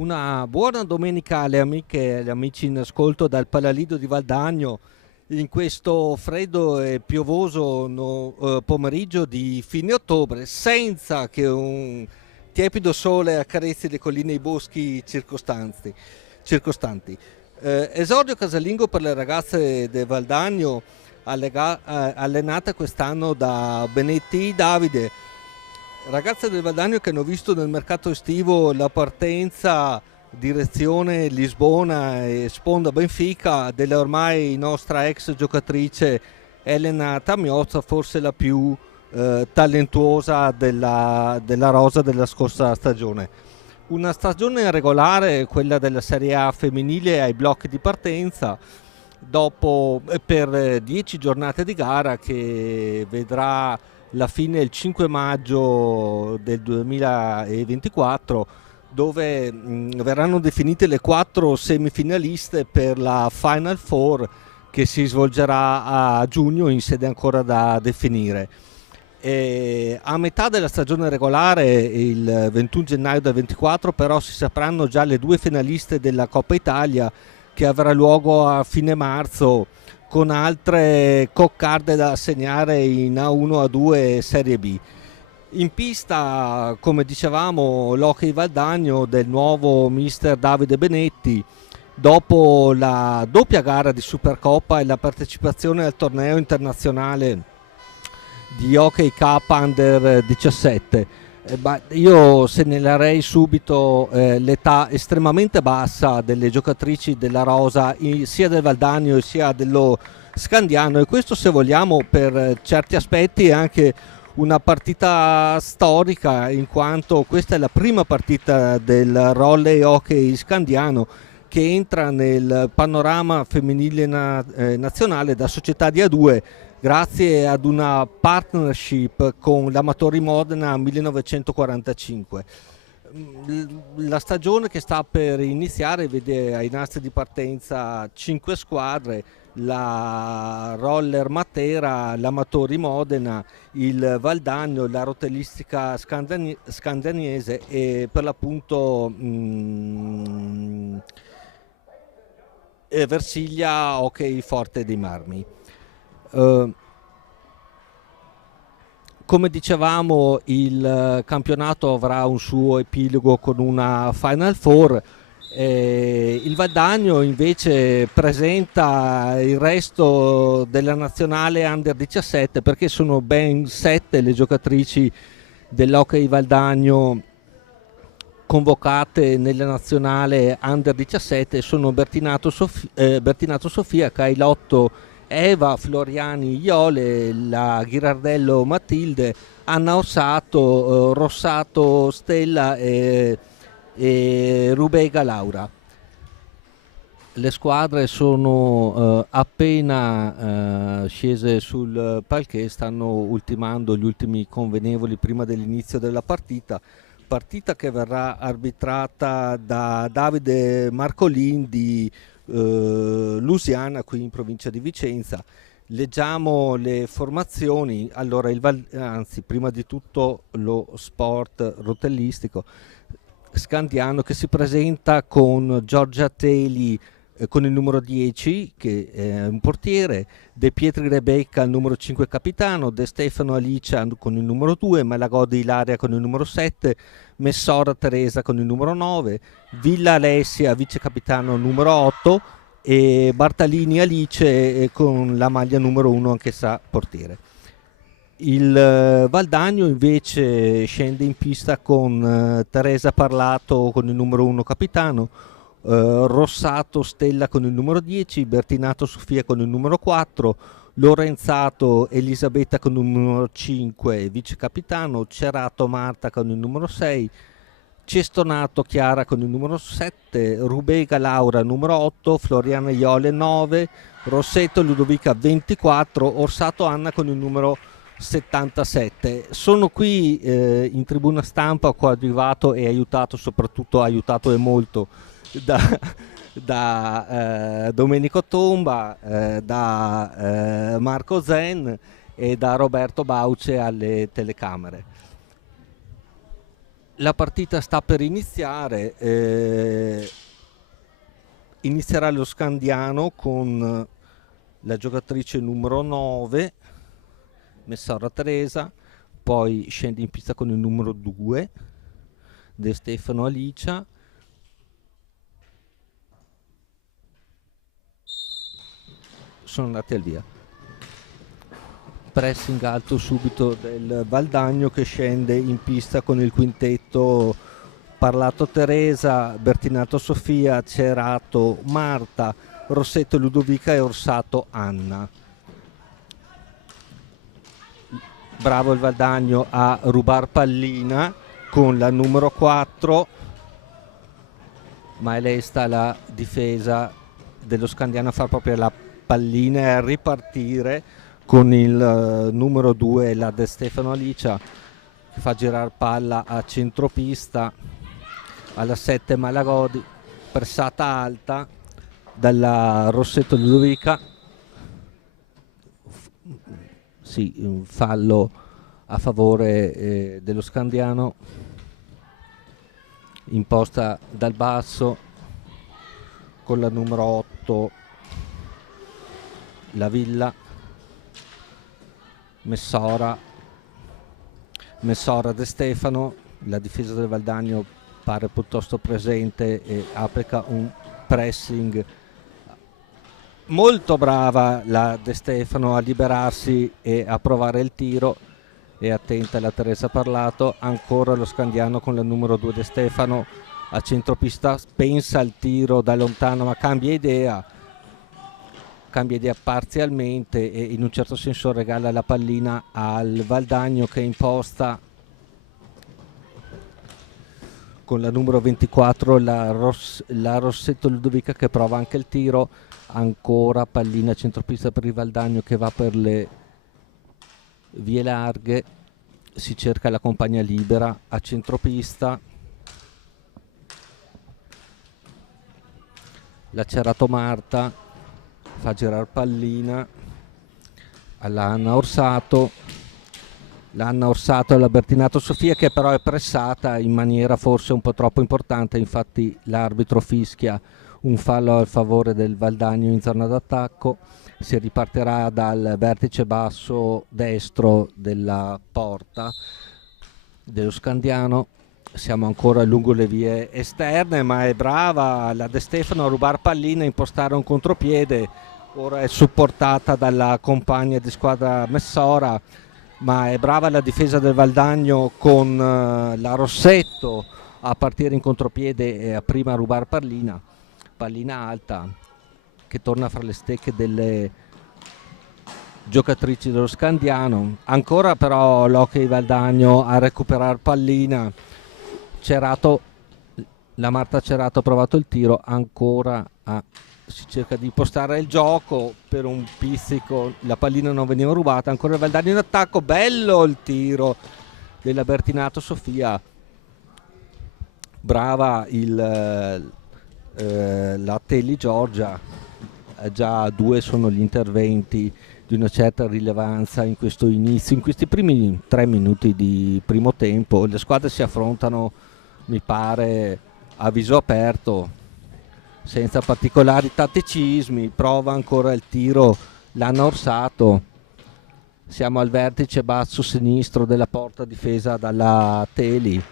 Una buona domenica alle amiche e agli amici in ascolto dal Palalido di Valdagno in questo freddo e piovoso pomeriggio di fine ottobre, senza che un tiepido sole accarezzi le colline e i boschi circostanti. Esordio casalingo per le ragazze del Valdagno, allenata quest'anno da Benetti Davide. Ragazze del Valdagno che hanno visto nel mercato estivo la partenza direzione Lisbona e sponda Benfica della ormai nostra ex giocatrice Elena Tamiozza, forse la più talentuosa della rosa della scorsa stagione. Una stagione regolare, quella della Serie A femminile ai blocchi di partenza, dopo per 10 giornate di gara che vedrà la fine il 5 maggio del 2024, dove verranno definite le 4 semifinaliste per la Final Four che si svolgerà a giugno in sede ancora da definire. A metà della stagione regolare, il 21 gennaio del 24, però si sapranno già le 2 finaliste della Coppa Italia che avrà luogo a fine marzo, con altre coccarde da assegnare in A1, A2 e Serie B. In pista, come dicevamo, l'Hockey Valdagno del nuovo mister Davide Benetti, dopo la doppia gara di Supercoppa e la partecipazione al torneo internazionale di Hockey Cup Under 17. Io segnalerei subito l'età estremamente bassa delle giocatrici della rosa, sia del Valdagno sia dello Scandiano, e questo, se vogliamo, per certi aspetti è anche una partita storica, in quanto questa è la prima partita del Rolley Hockey Scandiano che entra nel panorama femminile nazionale da società di A2 grazie ad una partnership con l'Amatori Modena 1945. La stagione che sta per iniziare vede ai nastri di partenza 5 squadre: la Roller Matera, l'Amatori Modena, il Valdagno, la Rotellistica Scandaniese e per l'appunto Versiglia Hockey Forte dei Marmi. Come dicevamo, il campionato avrà un suo epilogo con una Final Four. Il Valdagno invece presenta il resto della nazionale Under 17, perché sono ben 7 le giocatrici dell'Hockey Valdagno convocate nella nazionale Under 17. Sono Bertinato Sofia, Cailotto Eva, Floriani Iole, la Ghirardello Matilde, Anna Ossato, Rossato Stella e Rubega Laura. Le squadre sono appena scese sul parquet, stanno ultimando gli ultimi convenevoli prima dell'inizio della partita che verrà arbitrata da Davide Marcolin di Lusiana, qui in provincia di Vicenza. Leggiamo le formazioni. Allora, prima di tutto lo sport rotellistico Scandiano, che si presenta con Giorgia Teli con il numero 10, che è un portiere, De Pietri Rebecca al numero 5 capitano, De Stefano Alicia con il numero 2, Malagodi Ilaria con il numero 7, Messora Teresa con il numero 9, Villa Alessia vice capitano numero 8 e Bartalini Alice con la maglia numero 1, anch'essa portiere. Il Valdagno invece scende in pista con Teresa Parlato con il numero 1 capitano, Rossato Stella con il numero 10, Bertinato Sofia con il numero 4, Lorenzato Elisabetta con il numero 5 vice capitano, Cerato Marta con il numero 6, Cestonato Chiara con il numero 7, Rubega Laura numero 8, Floriana Iole 9, Rossetto Ludovica 24, Orsato Anna con il numero 77. Sono qui in tribuna stampa coadiuvato e aiutato e molto da Domenico Tomba, da Marco Zen e da Roberto Bauce alle telecamere. La partita sta per iniziare, inizierà lo Scandiano con la giocatrice numero 9, Messora Teresa, poi scende in pista con il numero 2, De Stefano Alicia. Sono andati al via. Pressing alto subito del Valdagno, che scende in pista con il quintetto Parlato Teresa, Bertinato Sofia, Cerato Marta, Rossetto Ludovica e Orsato Anna. Bravo il Valdagno a rubar pallina con la numero 4, ma è lesta la difesa dello Scandiano a far proprio la pallina e a ripartire con il numero 2, la De Stefano Alicia, che fa girare palla a centropista alla 7 Malagodi, pressata alta dalla Rossetto Ludovica. Sì, un fallo a favore dello Scandiano, imposta dal basso con la numero 8 la Villa. Messora De Stefano, la difesa del Valdagno pare piuttosto presente e applica un pressing. Molto brava la De Stefano a liberarsi e a provare il tiro, e attenta la Teresa Parlato. Ancora lo Scandiano con la numero 2 De Stefano a centropista, pensa al tiro da lontano ma cambia idea parzialmente e in un certo senso regala la pallina al Valdagno, che imposta con la numero 24 la Rossetto Ludovica, che prova anche il tiro. Ancora pallina centropista per il Valdagno, che va per le vie larghe, si cerca la compagna libera a centropista. La Cerato Marta fa girare pallina alla Anna Orsato, e alla Bertinato Sofia, che però è pressata in maniera forse un po' troppo importante. Infatti l'arbitro fischia un fallo a favore del Valdagno in zona d'attacco. Si ripartirà dal vertice basso destro della porta dello Scandiano. Siamo ancora lungo le vie esterne, ma è brava la De Stefano a rubare pallina, impostare un contropiede. Ora è supportata dalla compagna di squadra Messora, ma è brava la difesa del Valdagno con la Rossetto a partire in contropiede e a prima rubare pallina alta, che torna fra le stecche delle giocatrici dello Scandiano. Ancora però l'Hockey Valdagno a recuperare pallina. La Marta Cerato ha provato il tiro, ancora si cerca di impostare il gioco per un pizzico, la pallina non veniva rubata. Ancora il Valdagno in attacco, bello il tiro della Bertinato Sofia, brava la Telly Giorgia. Già 2 sono gli interventi di una certa rilevanza in questo inizio, in questi primi 3 minuti di primo tempo. Le squadre si affrontano, mi pare, a viso aperto, senza particolari tatticismi. Prova ancora il tiro l'Anna Orsato. Siamo al vertice basso sinistro della porta difesa dalla Teli.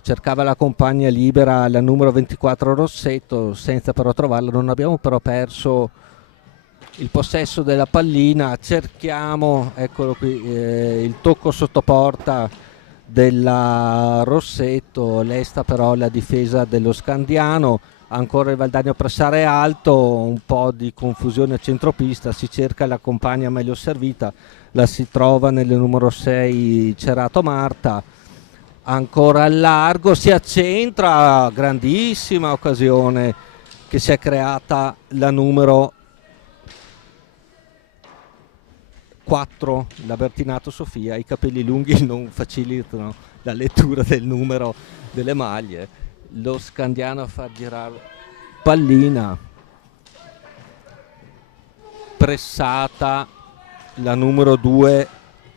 Cercava la compagna libera la numero 24 Rossetto, senza però trovarla. Non abbiamo però perso il possesso della pallina. Cerchiamo, eccolo qui, il tocco sotto porta della Rossetto, lesta però la difesa dello Scandiano. Ancora il Valdagno a pressare alto, un po' di confusione a centropista, si cerca la compagna meglio servita, la si trova nelle numero 6 Cerato Marta. Ancora al largo, si accentra, grandissima occasione che si è creata la numero 4, la Bertinato Sofia. I capelli lunghi non facilitano la lettura del numero delle maglie. Lo Scandiano a far girare pallina, pressata la numero 2,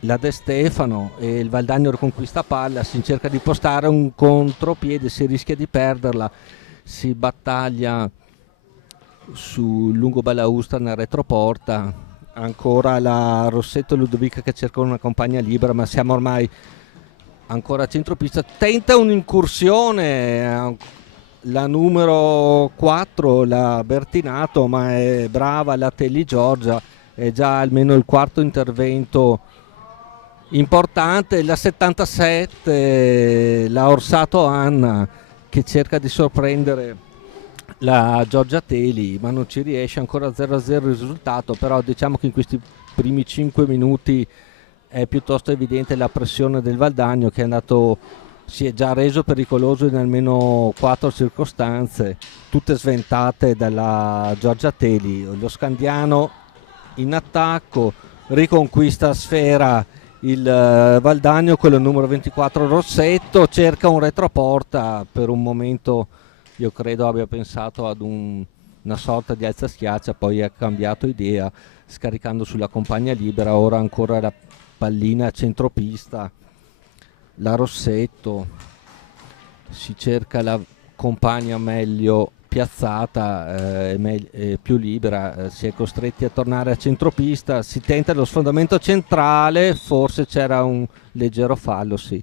la De Stefano e il Valdagno riconquista palla, si cerca di postare un contropiede, si rischia di perderla, si battaglia su lungo balaustra nel retroporta, ancora la Rossetto e Ludovica che cercano una compagna libera, ma siamo ormai ancora a centropista. Tenta un'incursione la numero 4, la Bertinato, ma è brava la Telly Giorgia, è già almeno il quarto intervento importante. La 77, la Orsato Anna, che cerca di sorprendere la Giorgia Telly, ma non ci riesce, ancora 0-0 il risultato, però diciamo che in questi primi 5 minuti è piuttosto evidente la pressione del Valdagno, che si è già reso pericoloso in almeno 4 circostanze, tutte sventate dalla Giorgia Telly. Lo Scandiano in attacco riconquista sfera il Valdagno, quello numero 24 Rossetto, cerca un retroporta. Per un momento io credo abbia pensato ad una sorta di alza schiaccia, poi ha cambiato idea scaricando sulla compagna libera. Ora ancora la pallina a centropista, la Rossetto, si cerca la compagna meglio piazzata, più libera, si è costretti a tornare a centropista, si tenta lo sfondamento centrale, forse c'era un leggero fallo, sì,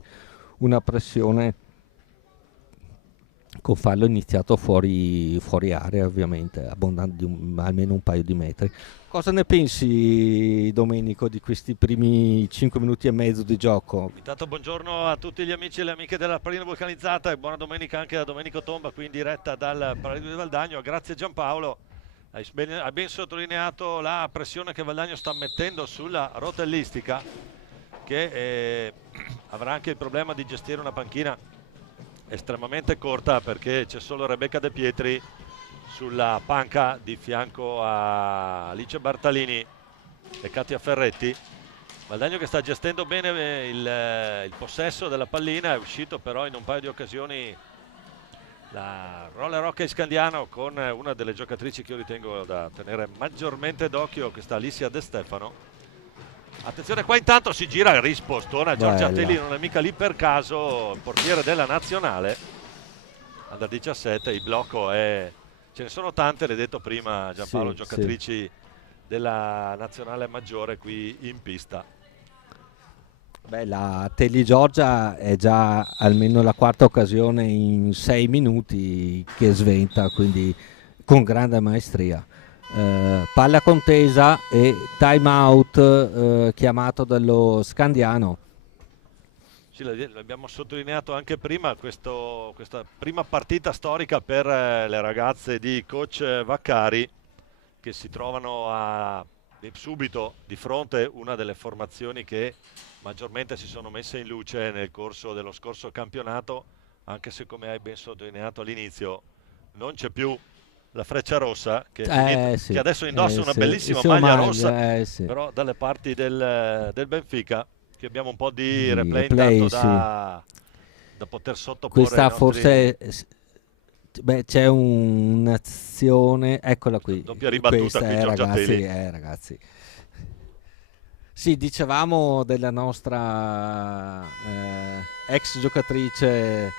una pressione con fallo iniziato fuori area, ovviamente, abbondante di almeno un paio di metri. Cosa ne pensi, Domenico, di questi primi 5 minuti e mezzo di gioco? Intanto buongiorno a tutti gli amici e le amiche della Pallina Vulcanizzata e buona domenica anche da Domenico Tomba qui in diretta dal Paradiso di Valdagno. Grazie Giampaolo, hai ben sottolineato la pressione che Valdagno sta mettendo sulla rotellistica, che avrà anche il problema di gestire una panchina estremamente corta, perché c'è solo Rebecca De Pietri sulla panca di fianco a Alice Bartalini e Katia Ferretti. Valdagno che sta gestendo bene il possesso della pallina, è uscito però in un paio di occasioni la roller hockey Scandiano con una delle giocatrici che io ritengo da tenere maggiormente d'occhio, che sta Alicia De Stefano. Attenzione qua, intanto si gira rispostona Giorgia Telly, non è mica lì per caso, il portiere della nazionale under 17. Il blocco ce ne sono tante, l'hai detto prima Giampaolo, sì, giocatrici della nazionale maggiore qui in pista. Beh, la Telly Giorgia è già almeno la quarta occasione in 6 minuti che sventa, quindi con grande maestria. Palla contesa e time out chiamato dallo Scandiano. Sì, l'abbiamo sottolineato anche prima, questa prima partita storica per le ragazze di coach Vaccari, che si trovano subito di fronte una delle formazioni che maggiormente si sono messe in luce nel corso dello scorso campionato, anche se, come hai ben sottolineato all'inizio, non c'è più la Freccia Rossa che adesso indossa una bellissima maglia rossa, però dalle parti del Benfica, che abbiamo un po' di replay intanto da poter sottoporre. Questa forse c'è un'azione, eccola qui, doppia ribattuta qui, Giorgia Telly. Ragazzi, sì, dicevamo della nostra ex giocatrice,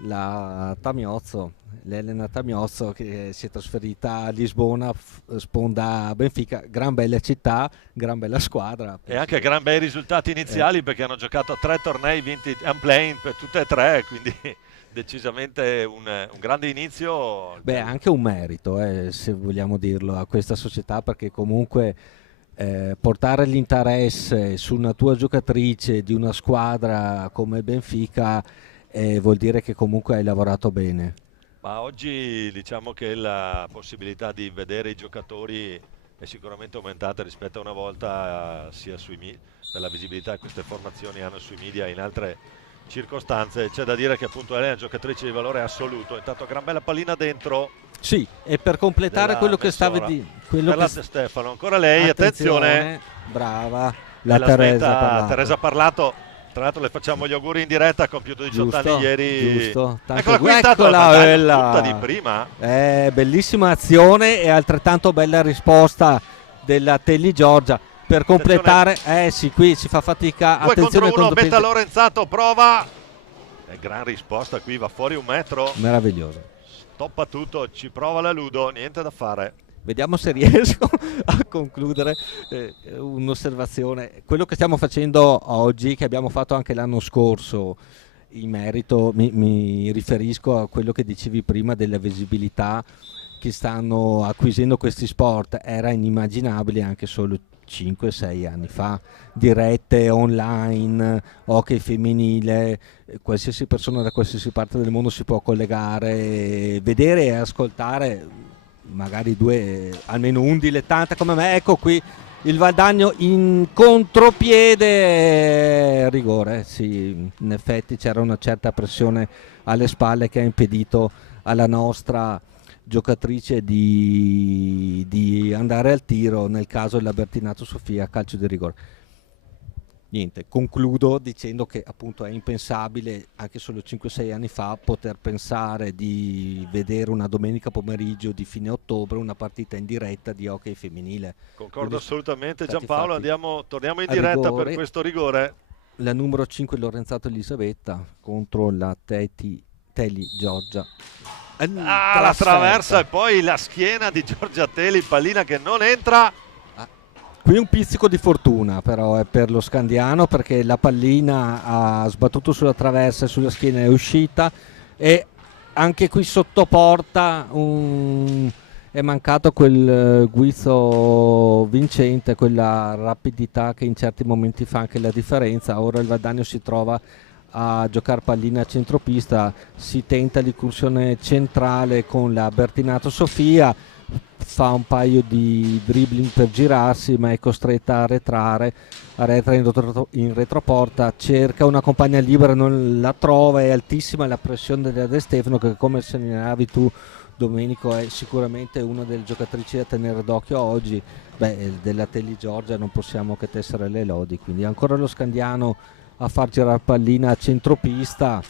la Tamiozzo, l'Elena Tamiozzo, che si è trasferita a Lisbona, sponda Benfica, gran bella città, gran bella squadra. E anche gran bei risultati iniziali, perché hanno giocato 3 tornei vinti unplaying per tutte e 3, quindi decisamente un grande inizio. Beh, anche un merito, se vogliamo dirlo, a questa società, perché comunque portare l'interesse su una tua giocatrice di una squadra come Benfica vuol dire che comunque hai lavorato bene. Ma oggi diciamo che la possibilità di vedere i giocatori è sicuramente aumentata rispetto a una volta, sia per la visibilità che queste formazioni hanno sui media e in altre circostanze. C'è da dire che appunto lei è una giocatrice di valore assoluto. Intanto gran bella pallina dentro. Sì, e per completare quello che stavi dicendo, per la Stefano, ancora lei, attenzione, brava la Teresa Parlato. Tra l'altro le facciamo gli auguri in diretta, ha compiuto 18 anni ieri. Giusto. Eccola qui, tutta di prima. Bellissima azione e altrettanto bella risposta della Telly Giorgia. per completare. Sì, qui si fa fatica. 2 Attenzione contro 1, quando Betta Lorenzato prova. Gran risposta qui, va fuori 1 metro. Meraviglioso. Stoppa tutto, ci prova la Ludo, niente da fare. Vediamo se riesco a concludere un'osservazione. Quello che stiamo facendo oggi, che abbiamo fatto anche l'anno scorso, in merito, mi riferisco a quello che dicevi prima della visibilità che stanno acquisendo questi sport, era inimmaginabile anche solo 5-6 anni fa. Dirette online, hockey femminile, qualsiasi persona da qualsiasi parte del mondo si può collegare, vedere e ascoltare, magari almeno un dilettante come me. Ecco qui il Valdagno in contropiede, rigore, sì, in effetti c'era una certa pressione alle spalle che ha impedito alla nostra giocatrice di andare al tiro, nel caso della Bertinato Sofia, calcio di rigore. Niente, concludo dicendo che appunto è impensabile anche solo 5-6 anni fa poter pensare di vedere una domenica pomeriggio di fine ottobre una partita in diretta di hockey femminile. Concordo Quindi, assolutamente Giampaolo, torniamo in diretta rigore, per questo rigore. La numero 5 Lorenzato Elisabetta contro la Teli Giorgia. La traversa e poi la schiena di Giorgia Teli, pallina che non entra. Qui un pizzico di fortuna però è per lo Scandiano, perché la pallina ha sbattuto sulla traversa e sulla schiena è uscita, e anche qui sotto porta è mancato quel guizzo vincente, quella rapidità che in certi momenti fa anche la differenza. Ora il Valdagno si trova a giocare pallina a centropista, si tenta l'incursione centrale con la Bertinato Sofia, fa un paio di dribbling per girarsi ma è costretta a arretrare, arretra in retroporta, cerca una compagna libera, non la trova, è altissima la pressione della De Stefano, che come segnalavi tu Domenico è sicuramente una delle giocatrici da tenere d'occhio oggi. Della Teli Giorgia non possiamo che tessere le lodi, quindi ancora lo Scandiano a far girare pallina a centropista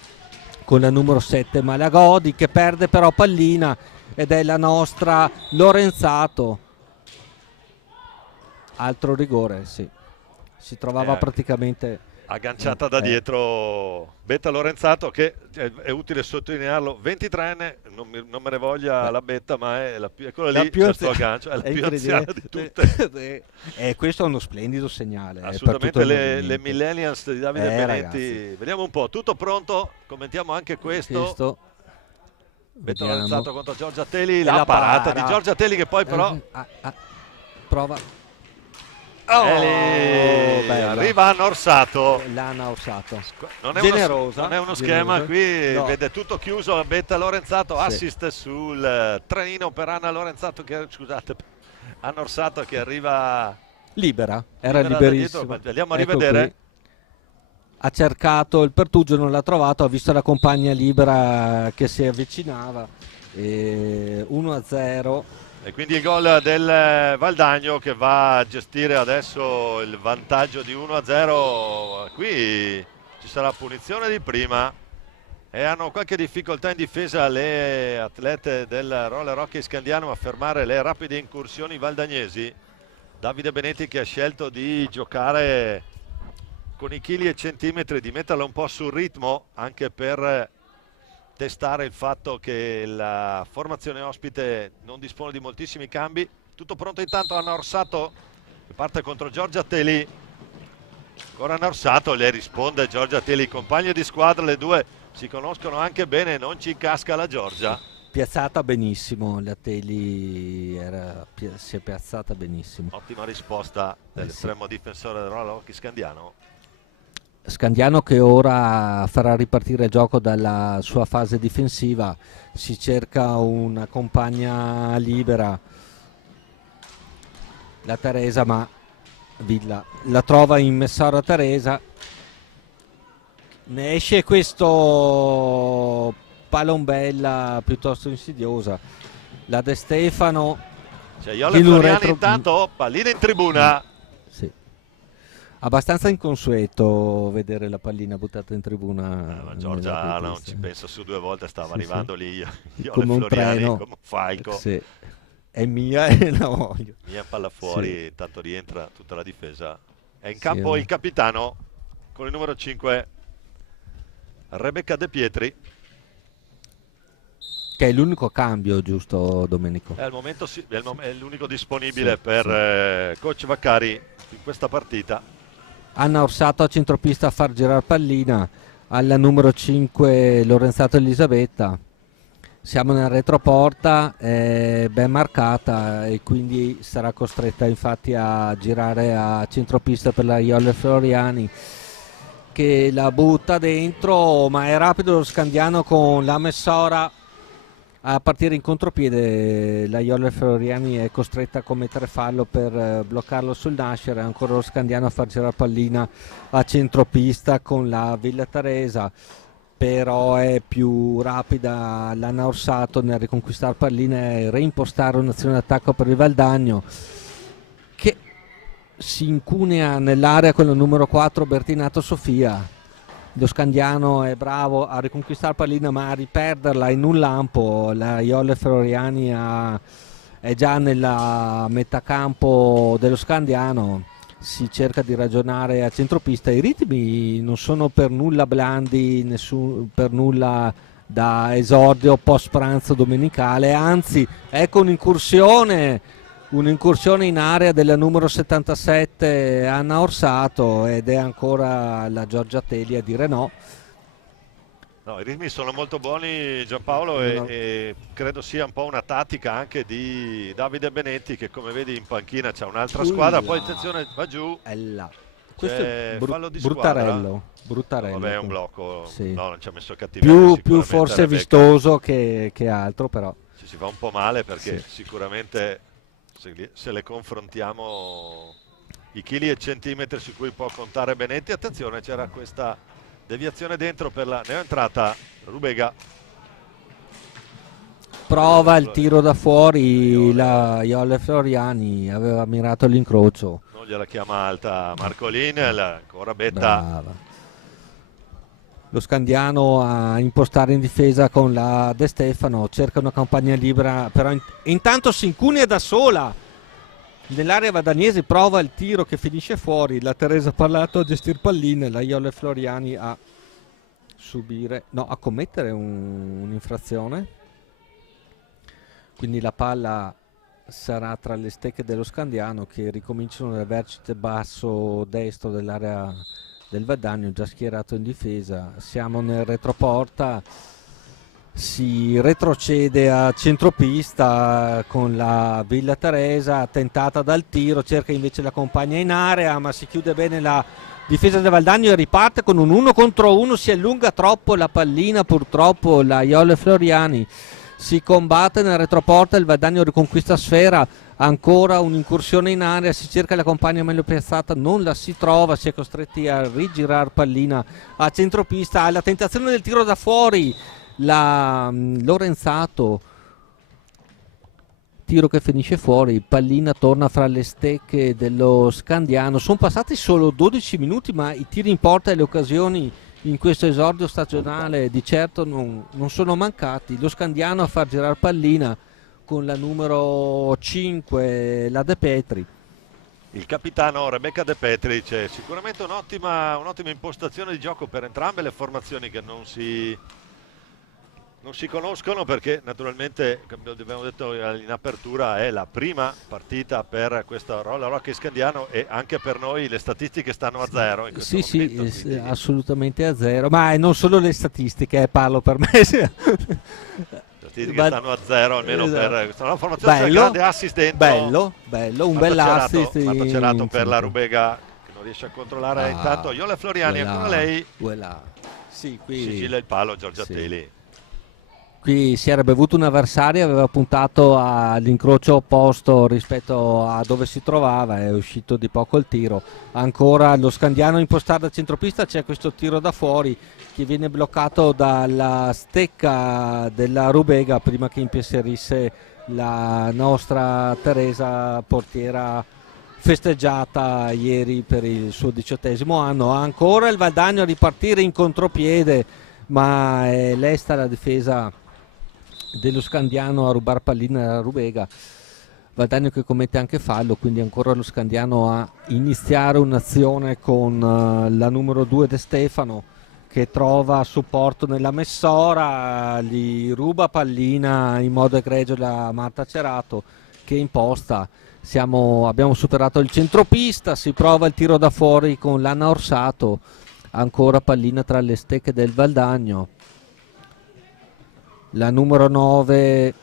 con la numero 7 Malagodi, che perde però pallina, ed è la nostra Lorenzato. Altro rigore, sì, si trovava praticamente agganciata da dietro Betta Lorenzato, che è utile sottolinearlo, 23enne, non me ne voglia la Betta, ma è quella lì, c'è il suo aggancio, è la più anziana di tutte. Questo è uno splendido segnale. Assolutamente, le millennials di Davide Benetti. Ragazzi. Vediamo un po', tutto pronto, commentiamo anche questo. Betta Lorenzato contro Giorgia Teli, la parata di Giorgia Teli, che poi però prova. Arriva a Norsato. L'Anna Orsato. Non è generosa. Non è uno schema, qui vede tutto chiuso. Betta Lorenzato, assist sul trenino per Anna Lorenzato, Anna Orsato che arriva libera, era liberissima. Andiamo a rivedere. Qui. Ha cercato il Pertugio, non l'ha trovato, ha visto la compagna libera che si avvicinava. 1-0. E quindi il gol del Valdagno, che va a gestire adesso il vantaggio di 1-0. Qui ci sarà punizione di prima e hanno qualche difficoltà in difesa le atlete del roller hockey Scandiano a fermare le rapide incursioni valdagnesi. Davide Benetti, che ha scelto di giocare con i chili e centimetri, di metterla un po' sul ritmo, anche per testare il fatto che la formazione ospite non dispone di moltissimi cambi. Tutto pronto intanto Anna Orsato, che parte contro Giorgia Teli. Ancora Anna Orsato, le risponde Giorgia Teli, compagne di squadra, le due si conoscono anche bene, non ci casca la Giorgia. Piazzata benissimo, la Teli si è piazzata benissimo. Ottima risposta dell'estremo difensore del roller hockey Scandiano. Scandiano che ora farà ripartire il gioco dalla sua fase difensiva, si cerca una compagna libera, la Teresa, ma Villa la trova in Messara Teresa, ne esce questo palombella piuttosto insidiosa, la De Stefano, Iola Floriani intanto, pallina in tribuna. Sì. Abbastanza inconsueto vedere la pallina buttata in tribuna. Ma Giorgia non ci penso su due volte, stava arrivando lì Iola come un Floriani treno, come un falco. Sì. è mia e la voglio. Mia palla fuori, tanto rientra tutta la difesa. È in Sì, campo vabbè. il capitano con il numero 5, Rebecca De Pietri. Che è l'unico cambio, giusto Domenico? È al momento sì, è l'unico disponibile Sì, per sì. coach Vaccari in questa partita. Anna Orsato a centropista a far girare pallina, alla numero 5 Lorenzato Elisabetta. Siamo nel retroporta, è ben marcata e quindi sarà costretta infatti a girare a centropista per la Iole Floriani, che la butta dentro, ma è rapido lo Scandiano con la Messora a partire in contropiede. La Iole Floriani è costretta a commettere fallo per bloccarlo sul nascere. Ancora lo Scandiano a far girare pallina a centropista con la Villa Teresa, però è più rapida l'Anna Orsato nel riconquistare pallina e reimpostare un'azione d'attacco per il Valdagno, che si incunea nell'area con il numero 4 Bertinato Sofia. Lo Scandiano è bravo a riconquistare pallina, ma a riperderla in un lampo. La Iole Floriani è già nella metà campo dello Scandiano, si cerca di ragionare a centropista. I ritmi non sono per nulla blandi, per nulla da esordio post pranzo domenicale, anzi ecco un'incursione in area della numero 77 Anna Orsato, ed è ancora la Giorgia Teli a dire no. No, i ritmi sono molto buoni Giampaolo e credo sia un po' una tattica anche di Davide Benetti, che come vedi in panchina c'è un'altra squadra, poi attenzione va giù, È là. Questo c'è è fallo di bruttarello. squadra. Vabbè, è un blocco, Sì. no, non ci ha messo cattiveria Più sicuramente forse Rebecca. vistoso che altro, però Ci si fa un po' male perché Sì. sicuramente se le confrontiamo i chili e centimetri su cui può contare Benetti, attenzione, c'era questa deviazione dentro per la neoentrata Rubega. prova il tiro da fuori. La Iole Floriani aveva mirato l'incrocio. Non gliela chiama alta Marcolin, ancora Betta. Brava. Lo Scandiano a impostare in difesa con la De Stefano, cerca una campagna libera, però intanto si incunea da sola nell'area vadagnese, prova il tiro che finisce fuori. La Teresa Parlato a gestire palline, la Iole Floriani a subire, no, a commettere un'infrazione, quindi la palla sarà tra le stecche dello Scandiano, che ricominciano nel vertice basso destro dell'area del Valdagno, già schierato in difesa. Siamo nel retroporta, si retrocede a centropista con la Villa Teresa, tentata dal tiro, cerca invece la compagna in area, ma si chiude bene la difesa del Valdagno e riparte con un 1 contro 1. Si allunga troppo la pallina, purtroppo la Iole Floriani si combatte nel retroporta, il Valdagno riconquista sfera, ancora un'incursione in area, si cerca la compagna meglio piazzata, non la si trova, si è costretti a rigirare pallina a centropista. Alla tentazione del tiro da fuori la Lorenzato, tiro che finisce fuori, pallina torna fra le stecche dello Scandiano. Sono passati solo 12 minuti, ma i tiri in porta e le occasioni in questo esordio stagionale di certo non sono mancati. Lo Scandiano a far girare pallina con la numero 5, la De Petri. Il capitano Rebecca De Petri, c'è sicuramente un'ottima impostazione di gioco per entrambe le formazioni che non si conoscono, perché naturalmente, come abbiamo detto in apertura, è la prima partita per questo Roller Hockey Scandiano e anche per noi le statistiche stanno a zero in questo momento. Sì, assolutamente a zero, ma non solo le statistiche, parlo per me. Stanno a zero almeno esatto. Per questa formazione. C'è grande assist dentro, bello, un bel assist Cerato per la Rubega che non riesce a controllare. Intanto Iole Floriani, ancora lei sì, qui sigilla il palo Giorgia sì. Teli. Qui si era bevuto un avversario, aveva puntato all'incrocio opposto rispetto a dove si trovava, è uscito di poco il tiro. Ancora lo Scandiano impostato da centropista, c'è questo tiro da fuori che viene bloccato dalla stecca della Rubega prima che impensierisse la nostra Teresa, portiera festeggiata ieri per il suo 18° anno. Ancora il Valdagno a ripartire in contropiede, ma è lesta la difesa dello Scandiano a rubare pallina alla Rubega. Valdagno che commette anche fallo, quindi ancora lo Scandiano a iniziare un'azione con la numero 2 De Stefano, che trova supporto nella Messora, gli ruba pallina in modo egregio la Marta Cerato, che imposta. Abbiamo superato il centropista, si prova il tiro da fuori con l'Anna Orsato, ancora pallina tra le stecche del Valdagno. La numero 9,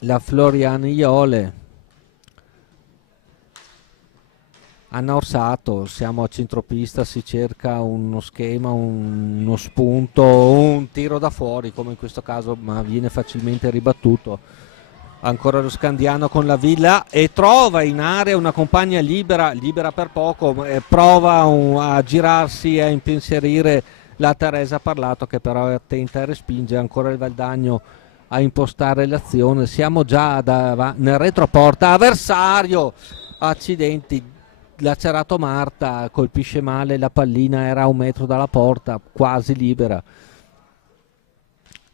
la Floriana Iole. Anna Orsato, siamo a centropista, si cerca uno schema, uno spunto, un tiro da fuori come in questo caso, ma viene facilmente ribattuto. Ancora lo Scandiano con la Villa e trova in area una compagna libera per poco, prova a girarsi e a impensierire la Teresa Parlato, che però è attenta e respinge. Ancora il Valdagno a impostare l'azione, siamo già nel retroporta, avversario, accidenti, lacerato Marta, colpisce male la pallina, era a 1 metro dalla porta, quasi libera.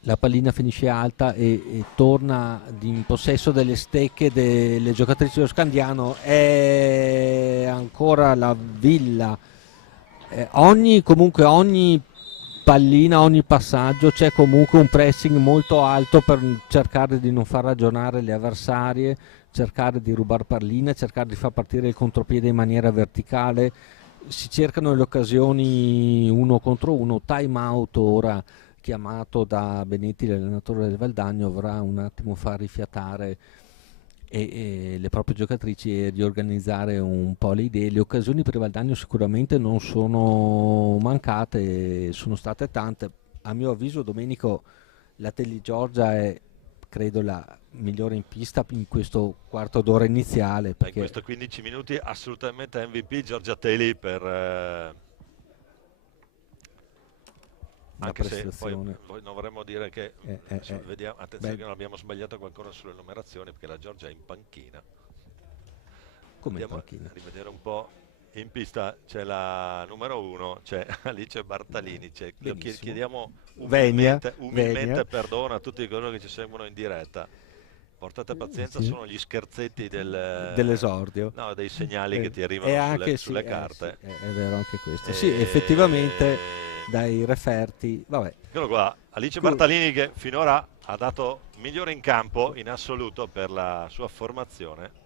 La pallina finisce alta e torna in possesso delle stecche delle giocatrici dello Scandiano. È ancora la Villa. Ogni pallina, ogni passaggio c'è comunque un pressing molto alto per cercare di non far ragionare le avversarie, cercare di rubare palline, cercare di far partire il contropiede in maniera verticale. Si cercano le occasioni 1 contro 1. Time out ora chiamato da Benetti, l'allenatore del Valdagno, avrà un attimo far rifiatare e le proprie giocatrici e riorganizzare un po' le idee. Le occasioni per il Valdagno sicuramente non sono mancate, sono state tante. A mio avviso Domenico, la Telly Giorgia è credo la migliore in pista in questo quarto d'ora iniziale, perché in questi 15 minuti assolutamente MVP Giorgia Telly per anche se poi non vorremmo dire che vediamo, attenzione che non abbiamo sbagliato qualcosa sulle numerazioni, perché la Giorgia è in panchina. Come in Andiamo panchina? a rivedere un po'. In pista c'è la numero 1, c'è Alice Bartalini. Chiediamo umilmente perdono a tutti coloro che ci seguono in diretta. Portate pazienza, sì. Sono gli scherzetti dell'esordio, no, dei segnali che ti arrivano sulle carte. Sì, è vero anche questo. Sì, effettivamente dai referti, vabbè. Eccolo qua, Alice Bartalini, che finora ha dato migliore in campo in assoluto per la sua formazione.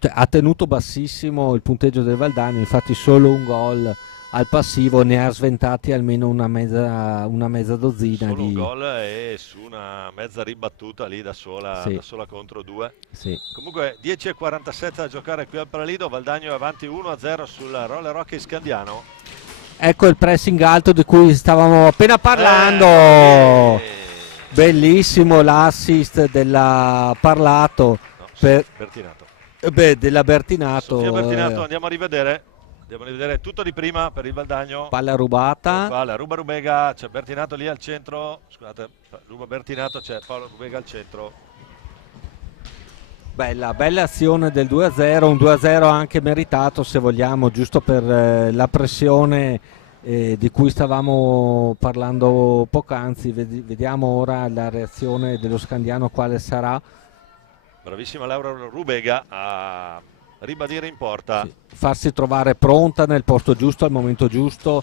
Cioè, ha tenuto bassissimo il punteggio del Valdagno, infatti solo un gol al passivo, ne ha sventati almeno una mezza dozzina. Solo un gol e su una mezza ribattuta lì da sola contro 2. Sì. Comunque 10:47 da giocare qui al Paralido, Valdagno è avanti 1-0 sul Roller Hockey Scandiano. Ecco il pressing alto di cui stavamo appena parlando. Bellissimo l'assist della Parlato. Bertinato. Della Bertinato. Sofia Bertinato, andiamo a rivedere tutto di prima per il Valdagno. Palla rubata. Palla ruba Rubega, c'è Bertinato lì al centro. Scusate, ruba Bertinato, c'è Paolo Rubega al centro. Bella azione del 2-0, un 2-0 anche meritato se vogliamo, giusto per la pressione di cui stavamo parlando poc'anzi. Vediamo ora la reazione dello Scandiano quale sarà. Bravissima Laura Rubega a ribadire in porta. Sì, farsi trovare pronta nel posto giusto al momento giusto,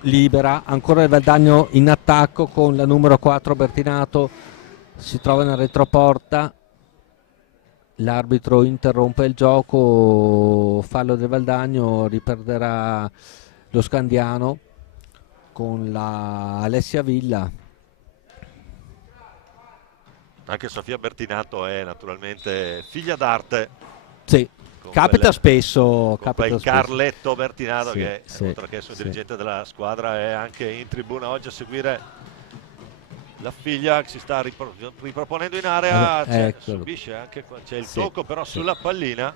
libera. Ancora il Valdagno in attacco con la numero 4 Bertinato, si trova nel retroporta. L'arbitro interrompe il gioco, fallo del Valdagno, riperderà lo Scandiano con la Alessia Villa. Anche Sofia Bertinato è naturalmente figlia d'arte. Sì, capita spesso. Il Carletto Bertinato, che sì, oltre che essere dirigente della squadra è anche in tribuna oggi a seguire la figlia che si sta riproponendo in area. Subisce anche, c'è il tocco però sulla pallina,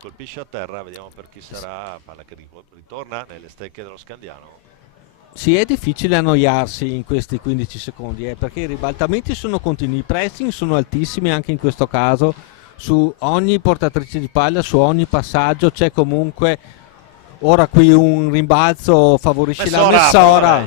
colpisce a terra. Vediamo per chi sarà. Palla che ritorna nelle stecche dello Scandiano. Sì, è difficile annoiarsi in questi 15 secondi perché i ribaltamenti sono continui, i pressing sono altissimi anche in questo caso. Su ogni portatrice di palla, su ogni passaggio c'è comunque ora qui un rimbalzo, favorisce la Messora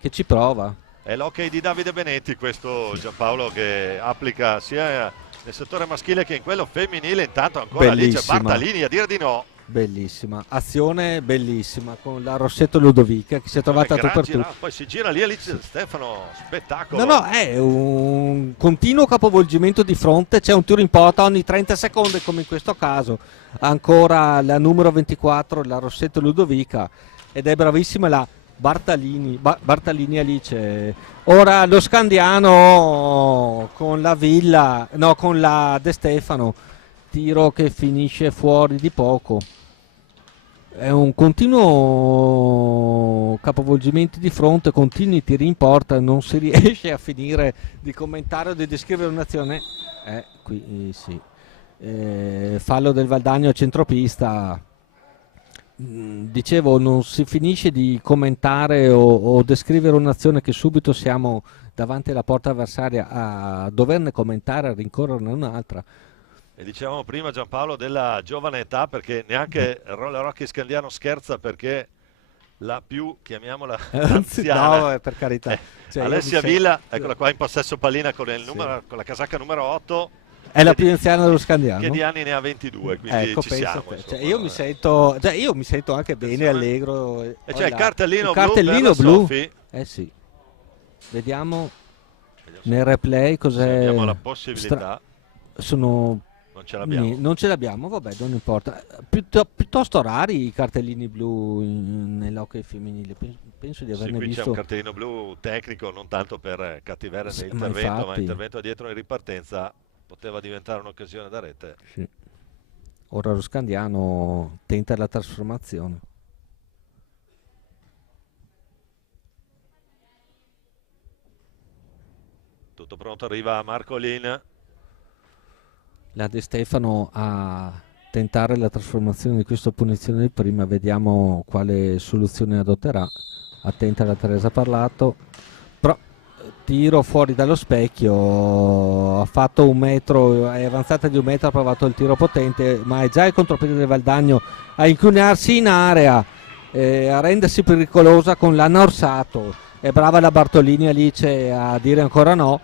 che ci prova. È l'hockey di Davide Benetti questo, Giampaolo, che applica sia nel settore maschile che in quello femminile. Intanto ancora lì c'è Bellissima. Bartalini a dire di no. Bellissima, azione bellissima con la Rossetto Ludovica che si è trovata tu per tu. Poi si gira lì Alice Stefano, spettacolo. No, no, è un continuo capovolgimento di fronte, c'è un tiro in porta ogni 30 secondi come in questo caso. Ancora la numero 24, la Rossetto Ludovica, ed è bravissima la Bartalini Alice. Ora lo Scandiano con la Villa, no, con la De Stefano, tiro che finisce fuori di poco. È un continuo capovolgimento di fronte, continui tiri in porta, non si riesce a finire di commentare o di descrivere un'azione. Qui sì. Fallo del Valdagno a centropista. Dicevo, non si finisce di commentare o descrivere un'azione che subito siamo davanti alla porta avversaria a doverne commentare, a rincorrerne un'altra. E dicevamo prima, Giampaolo, della giovane età, perché neanche Roller Hockey Scandiano scherza, perché la più, chiamiamola, anziana, no, per carità. Cioè, Alessia Villa, eccola qua in possesso pallina con, con la casacca numero 8. È la più anziana dello Scandiano. Che di anni ne ha 22, quindi ecco, ci siamo. Cioè, io mi sento anche bene, allegro. E c'è il cartellino blu. Sophie. Sì. Vediamo nel replay cos'è. Abbiamo la possibilità. Sono... Non ce l'abbiamo. Non ce l'abbiamo, vabbè, non importa. Piuttosto rari i cartellini blu nell'hockey femminile. Penso di averne qui visto. C'è un cartellino blu tecnico, non tanto per cattiveria nell'intervento, ma intervento dietro in ripartenza poteva diventare un'occasione da rete. Sì. Ora lo Scandiano tenta la trasformazione. Tutto pronto, arriva Marco Lin. La De Stefano a tentare la trasformazione di questa punizione di prima, vediamo quale soluzione adotterà. Attenta la Teresa Parlato, però tiro fuori dallo specchio, ha fatto un metro, è avanzata di un metro, ha provato il tiro potente, ma è già il contropiede del Valdagno a inclinarsi in area, a rendersi pericolosa con l'Anna Orsato. È brava la Bartolini Alice a dire ancora no.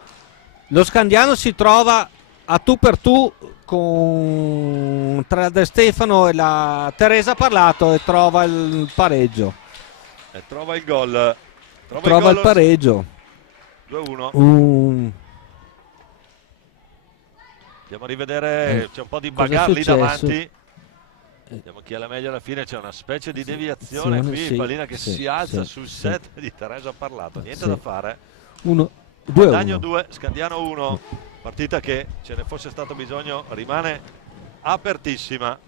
Lo Scandiano si trova a tu per tu tra De Stefano e la Teresa Parlato e trova il pareggio. E trova il gol. Trova il pareggio. 2-1. Andiamo a rivedere, c'è un po' di bagarre lì davanti. Vediamo chi è la meglio alla fine, c'è una specie di deviazione qui, sì, pallina che si alza sul set di Teresa Parlato. Niente da fare. 2-1. 2, Scandiano 1. Partita che, ce ne fosse stato bisogno, rimane apertissima.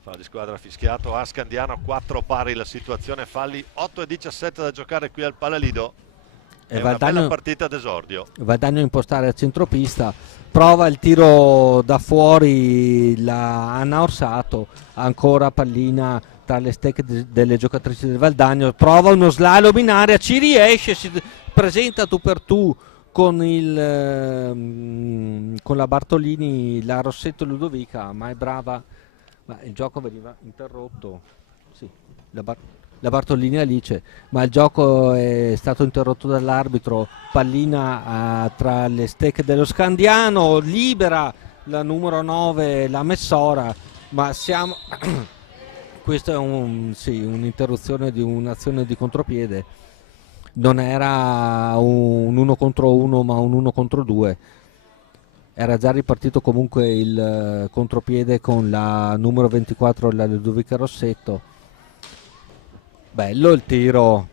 Fallo di squadra fischiato a Scandiano, 4 pari la situazione, falli 8-17 da giocare qui al Palalido. È una bella partita d'esordio. Valdagno a impostare a centropista, prova il tiro da fuori la Anna Orsato, ancora pallina tra le stecche delle giocatrici del Valdagno, prova uno slalom in area, ci riesce, si presenta tu per tu con la Bartolini, la Rossetto Ludovica, ma è brava, ma il gioco veniva interrotto. Sì, la Bartolini Alice, ma il gioco è stato interrotto dall'arbitro, pallina tra le stecche dello Scandiano, libera la numero 9, la Messora, ma siamo questa è un'interruzione di un'azione di contropiede, non era un 1 contro 1 ma un 1 contro 2, era già ripartito comunque il contropiede con la numero 24, la Ludovica Rossetto. Bello il tiro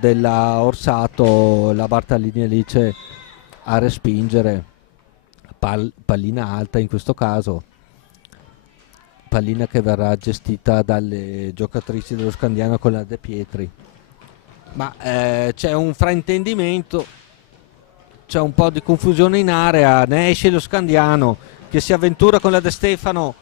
della Orsato, la Bartalini Alice a respingere, pallina alta in questo caso, pallina che verrà gestita dalle giocatrici dello Scandiano con la De Pietri, ma c'è un fraintendimento, c'è un po' di confusione in area, ne esce lo Scandiano che si avventura con la De Stefano,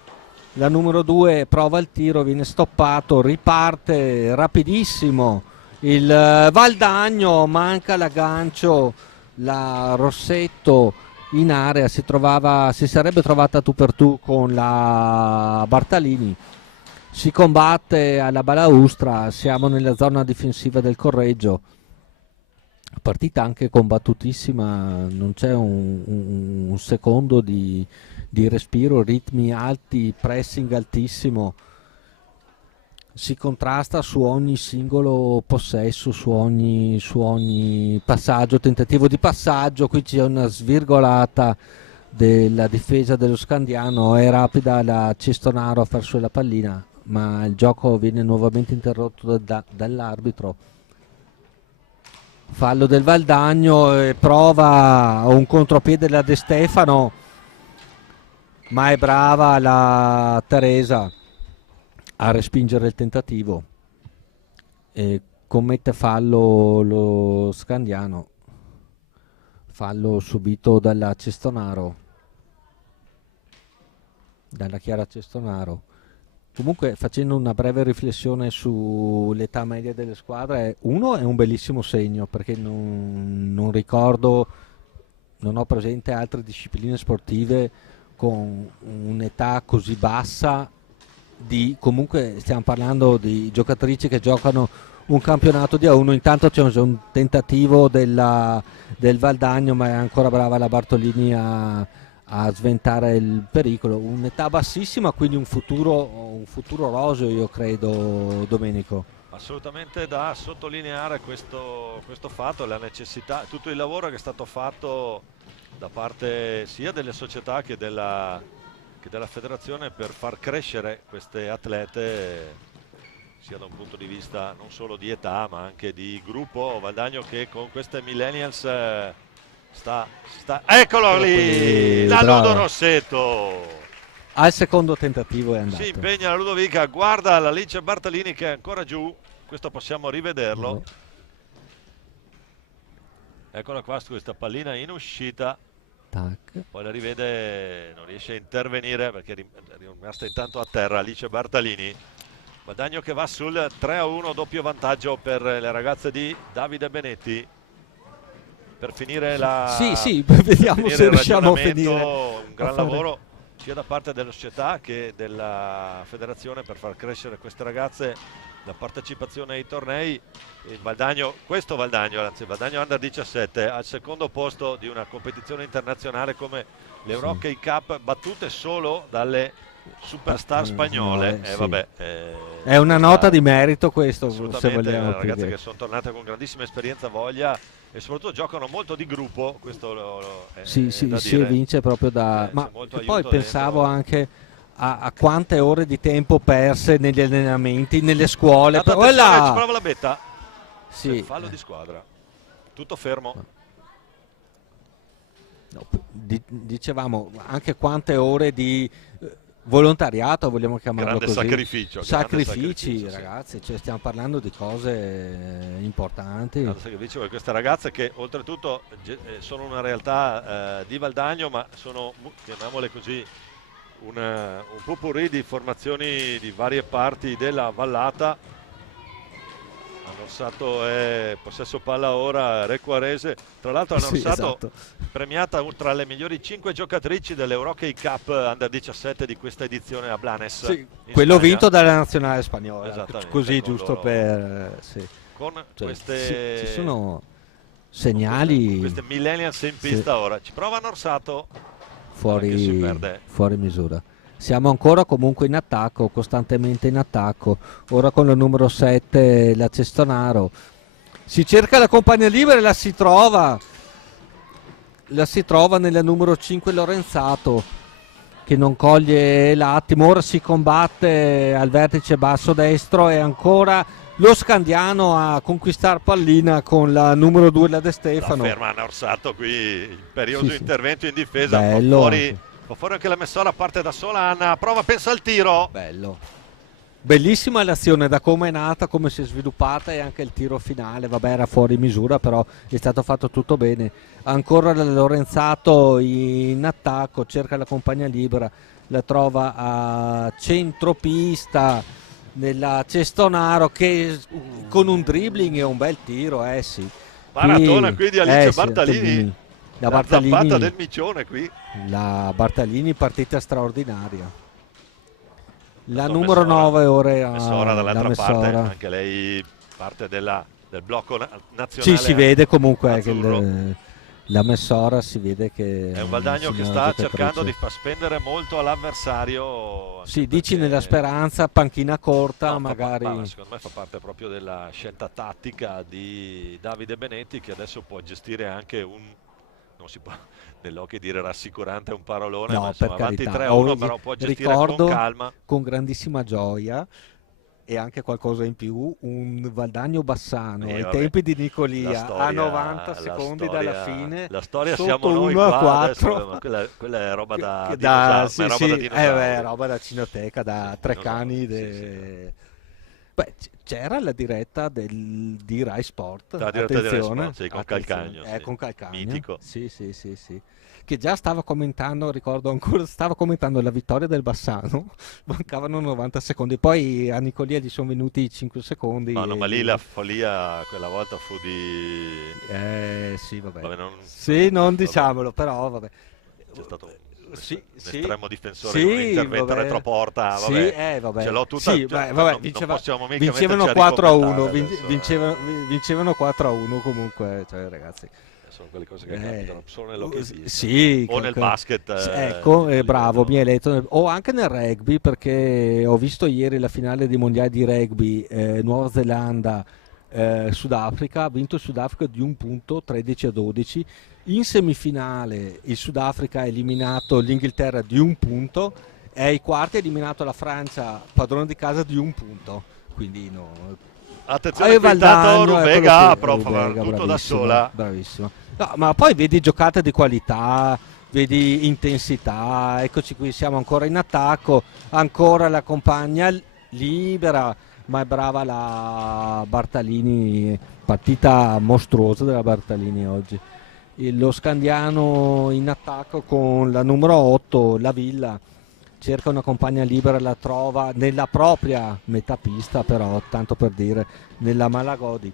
la numero 2 prova il tiro, viene stoppato, riparte rapidissimo il Valdagno, manca l'aggancio, la Rossetto in area si sarebbe trovata tu per tu con la Bartalini, si combatte alla balaustra, siamo nella zona difensiva del Correggio. Partita anche combattutissima, non c'è un secondo di respiro, ritmi alti, pressing altissimo, si contrasta su ogni singolo possesso, su ogni passaggio, tentativo di passaggio. Qui c'è una svirgolata della difesa dello Scandiano, è rapida la Cestonaro a far su la pallina, ma il gioco viene nuovamente interrotto dall'arbitro. Fallo del Valdagno, prova un contropiede la De Stefano, ma è brava la Teresa a respingere il tentativo e commette fallo lo Scandiano, fallo subito dalla Cestonaro, dalla Chiara Cestonaro. Comunque, facendo una breve riflessione sull'età media delle squadre, uno è un bellissimo segno, perché non ricordo, non ho presente altre discipline sportive con un'età così bassa. Comunque stiamo parlando di giocatrici che giocano un campionato di A1. Intanto c'è un tentativo del Valdagno, ma è ancora brava la Bartolini a sventare il pericolo. Un'età bassissima, quindi un futuro roseo, io credo, Domenico. Assolutamente da sottolineare questo fatto, la necessità, tutto il lavoro che è stato fatto da parte sia delle società che della federazione per far crescere queste atlete, sia da un punto di vista non solo di età ma anche di gruppo. Valdagno che con queste millennials eccolo lì, la Ludo Rossetto al secondo tentativo è andato. Si impegna la Ludovica, guarda la Alice Bartalini che è ancora giù, questo possiamo rivederlo. Eccola qua su questa pallina in uscita. Tac. Poi la rivede, non riesce a intervenire perché è rimasta intanto a terra Alice Bartalini. Valdagno che va sul 3-1, doppio vantaggio per le ragazze di Davide Benetti. Per finire vediamo se riusciamo a finire. Un gran lavoro sia da parte della società che della federazione per far crescere queste ragazze, la partecipazione ai tornei. Il Valdagno Under 17 al secondo posto di una competizione internazionale come l'Eurohockey Cup, battute solo dalle superstar spagnole. È una nota di merito questo, assolutamente, se vogliamo, ragazze che sono tornate con grandissima esperienza, voglia e soprattutto giocano molto di gruppo. Questo si evince proprio da ma poi pensavo anche a quante ore di tempo perse negli allenamenti, nelle scuole. Ci prova la Betta. Fallo di squadra, tutto fermo. Dicevamo anche quante ore di volontariato, vogliamo chiamarlo grande così. Sacrifici, ragazzi, cioè, stiamo parlando di cose importanti. Queste ragazze che oltretutto sono una realtà di Valdagno, ma sono, chiamiamole così, un potpourri di formazioni di varie parti della vallata. Norsato è possesso palla ora, Requarese, tra l'altro Norsato premiata tra le migliori 5 giocatrici dell'Eurohockey Cup Under 17 di questa edizione a Blanes, quello Spagna, vinto dalla nazionale spagnola, così giusto loro, per con queste ci sono segnali, queste millennials in pista. Ora ci prova Norsato fuori misura. Siamo ancora comunque in attacco, costantemente in attacco. Ora con il numero 7 la Cestonaro. Si cerca la compagna libera e la si trova. La si trova nella numero 5 Lorenzato, che non coglie l'attimo. Ora si combatte al vertice basso destro e ancora lo Scandiano a conquistare pallina con la numero 2 la De Stefano. La ferma Norsato qui, imperioso intervento in difesa. Bello. Fuori anche la Messora, parte da sola Anna, prova, pensa al tiro. Bellissima l'azione, da come è nata, come si è sviluppata, e anche il tiro finale, era fuori misura, però è stato fatto tutto bene. Ancora Lorenzato in attacco, cerca la compagna libera, la trova a centropista nella Cestonaro che con un dribbling e un bel tiro, Maratona qui di Alice Bartalini. La zampata del micione qui. La Bartalini, partita straordinaria. La sto numero Messora. 9 ora Messora la dall'altra parte, Messora. anche lei parte del blocco Sì, nazionale si vede comunque che azzurro. la Messora si vede che È un è una Valdagno che signora sta cercando di giocatrice. far spendere molto all'avversario, anche Sì, dici nella perché speranza, panchina corta, no, ma magari. secondo me fa parte proprio della scelta tattica di Davide Benetti, che adesso può gestire anche non si può nell'occhio dire rassicurante è un parolone, ma No, per insomma avanti carità. 3-1, però può gestire con Ricordo calma. con grandissima gioia e anche qualcosa in più un Valdagno Bassano E ai vabbè, tempi di Nicolia a 90 secondi dalla fine la storia siamo sotto noi 1 a qua adesso, 4. ma quella è roba da Da, dinosauro, ma è sì, roba da sì, dinosauri. roba da cinoteca, Sì, da dinosauri, Treccani. sì, sì, no. Beh, c'era la diretta di Rai Sport, La diretta di Rai attenzione, Sport, sì, con attenzione, Calcagno, sì. con Calcagno, Mitico. sì, sì, sì, sì, che già stava commentando, ricordo ancora, stava commentando la vittoria del Bassano, mancavano 90 secondi, poi a Nicolia gli sono venuti 5 secondi No, no, ma lì la follia quella volta fu di... sì, vabbè. Vabbè, Sì, non vabbè, diciamolo, però vabbè. c'è stato Sì, un sì. estremo difensore con un Sì, intervento vabbè. retroporta, Sì, vabbè, vabbè. ce l'ho tutta, Sì, cioè, vabbè, non possiamo mica vincevano metterci a 4 a 1, ricommentare adesso, vincevano 4 a 1 comunque, cioè ragazzi. sono quelle cose che capitano solo nell'hockeyista Sì, o nel basket, ecco, a bravo, mi livello... hai letto, o anche nel rugby, perché ho visto ieri la finale dei mondiali di rugby, Nuova Zelanda, Sudafrica, ha vinto il Sudafrica di un punto, 13 a 12. In semifinale il Sudafrica ha eliminato l'Inghilterra di un punto e ai quarti ha eliminato la Francia, padrone di casa, di un punto. Quindi no. Attenzione, qui intanto Valdagno, Rubega eccolo qui. fa Rubega, tutto da bravissimo, sola. bravissimo. No, ma poi vedi giocate di qualità, vedi intensità, eccoci qui, siamo ancora in attacco, ancora la compagna libera, ma è brava la Bartalini, partita mostruosa della Bartalini oggi. Lo Scandiano in attacco con la numero 8, la Villa, cerca una compagna libera, la trova nella propria metà pista, però tanto per dire, nella Malagodi.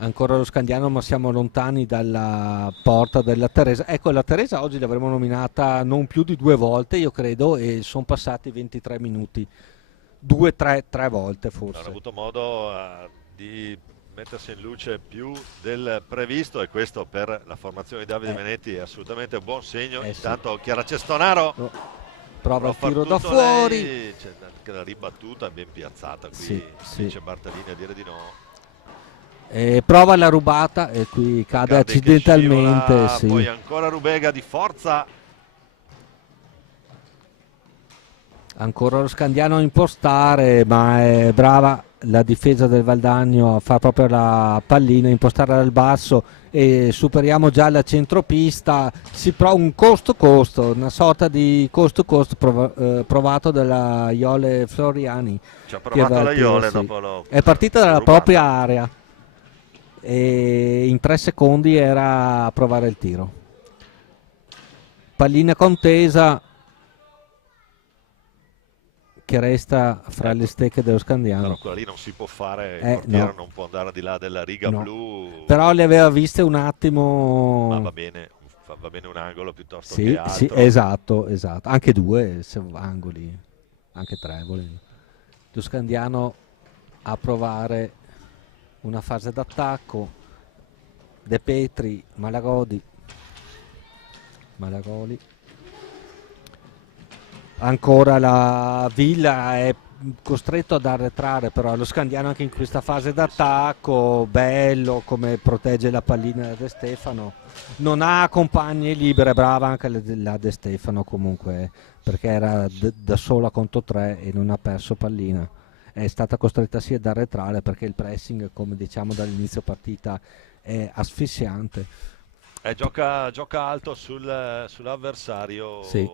Ancora lo Scandiano, ma siamo lontani dalla porta della Teresa. Ecco, la Teresa oggi l'avremmo nominata non più di 2 volte, io credo, e sono passati 23 minuti. 2, 3 volte Hanno forse. avuto modo di mettersi in luce più del previsto, e questo per la formazione di Davide Benetti è assolutamente un buon segno. Sì. Intanto Chiara Cestonaro Prova il far tiro da tutto fuori. lei, c'è anche la ribattuta ben piazzata qui, Sì. dice Bartalini a dire di no. Prova la rubata e qui cade Cardi che accidentalmente. scivola, Sì. poi ancora Rubega di forza. Ancora lo Scandiano a impostare, ma è brava la difesa del Valdagno a fare proprio la pallina, impostare dal basso e superiamo già la centropista. Si prova un costo-costo, una sorta di costo-costo provato dalla Iole Floriani. Ci ha che provato va la al tiro, Iole sì. dopo È partita dalla rubata. propria area e in 3 secondi era a provare il tiro. Pallina contesa che resta fra le stecche dello Scandiano. Però quella lì non si può fare, il portiere No. non può andare di là della riga No. blu. Però le aveva viste un attimo. Ma va bene un angolo piuttosto Sì, che altro. esatto. Anche 2 se angoli, anche 3 volendo. Lo Scandiano a provare una fase d'attacco. De Petri, Malagodi. Ancora la Villa è costretto ad arretrare, però lo Scandiano anche in questa fase d'attacco, bello come protegge la pallina da De Stefano. Non ha compagni libere, brava anche la De Stefano comunque, perché era da sola contro 3 e non ha perso pallina. È stata costretta sì ad arretrare perché il pressing, come diciamo dall'inizio partita, è asfissiante. Gioca alto sull'avversario. Sì.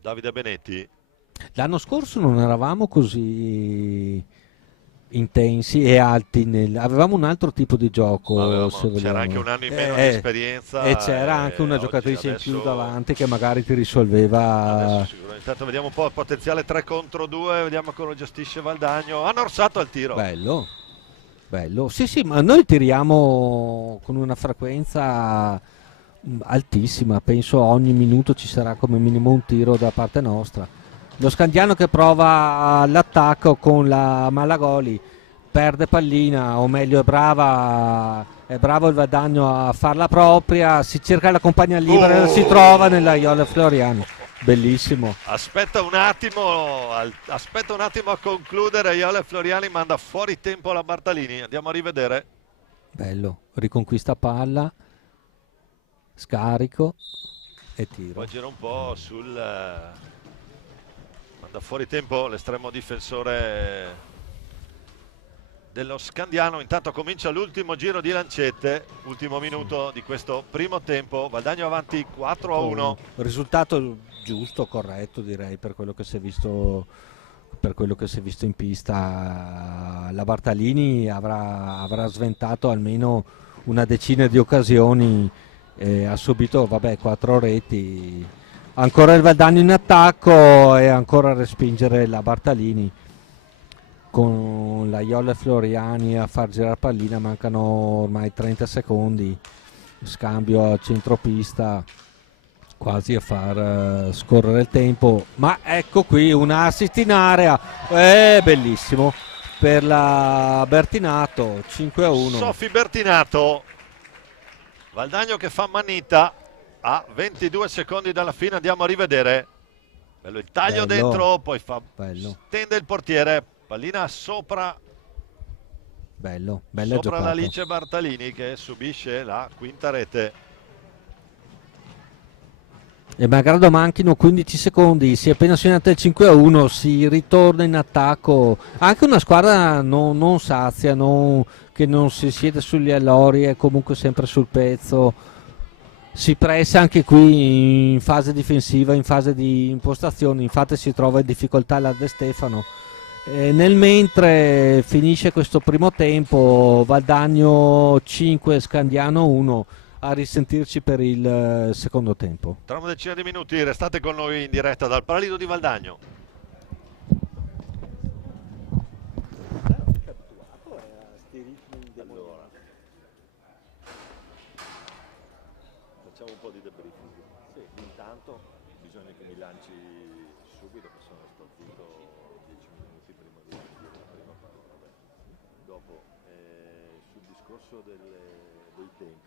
Davide Benetti. L'anno scorso non eravamo così intensi e alti avevamo un altro tipo di gioco, se c'era vogliamo. anche un anno in meno di esperienza e c'era anche una oggi giocatrice in adesso, più davanti che magari ti risolveva. adesso sicuramente. Intanto vediamo un po' il potenziale 3 contro 2, vediamo come lo gestisce Valdagno. Hanno orsato al tiro. Bello, sì, ma noi tiriamo con una frequenza Altissima, penso ogni minuto ci sarà come minimo un tiro da parte nostra. Lo Scandiano che prova l'attacco con la Malagoli, perde pallina, o meglio è bravo il Vadagno a farla propria, si cerca la compagna libera e la si trova nella Iola Floriani. Bellissimo. Aspetta un attimo a concludere. Iole Floriani manda fuori tempo la Bartalini. Andiamo a rivedere. Bello, riconquista palla, scarico e Poi tiro. gira un po' manda fuori tempo l'estremo difensore dello Scandiano. Intanto comincia l'ultimo giro di lancette, ultimo Sì. minuto di questo primo tempo. Valdagno avanti 4-1. Risultato giusto, corretto direi per quello che si è visto, per quello che si è visto in pista. La Bartalini avrà sventato almeno una decina di occasioni e ha subito, vabbè, 4 reti. Ancora il Valdagno in attacco e ancora a respingere la Bartalini con la Iola Floriani a far girare pallina. Mancano ormai 30 secondi, scambio a centropista, quasi a far scorrere il tempo, ma ecco qui un assist in area, bellissimo per la Bertinato. 5-1. Sofi Bertinato. Valdagno che fa manita a 22 secondi dalla fine. Andiamo a rivedere. Bello il taglio Bello, dentro, poi bello, stende il portiere, pallina bello, bella sopra giocata. l'Alice Bartalini che subisce la quinta rete. E malgrado manchino 15 secondi, si è appena segnato il 5-1, si ritorna in attacco. Anche una squadra non sazia, che non si siede sugli allori, è comunque sempre sul pezzo. Si pressa anche qui in fase difensiva, in fase di impostazione. Infatti si trova in difficoltà la De Stefano. Nel mentre finisce questo primo tempo, Valdagno 5, Scandiano 1, a risentirci per il secondo tempo. Tra una decina di minuti restate con noi in diretta dal Paradiso di Valdagno. Allora, facciamo un po' di debriefing. Sì, intanto bisogna che mi lanci subito, che sono stato 10 minuti prima di dire la prima parola. Dopo, sul discorso dei tempi.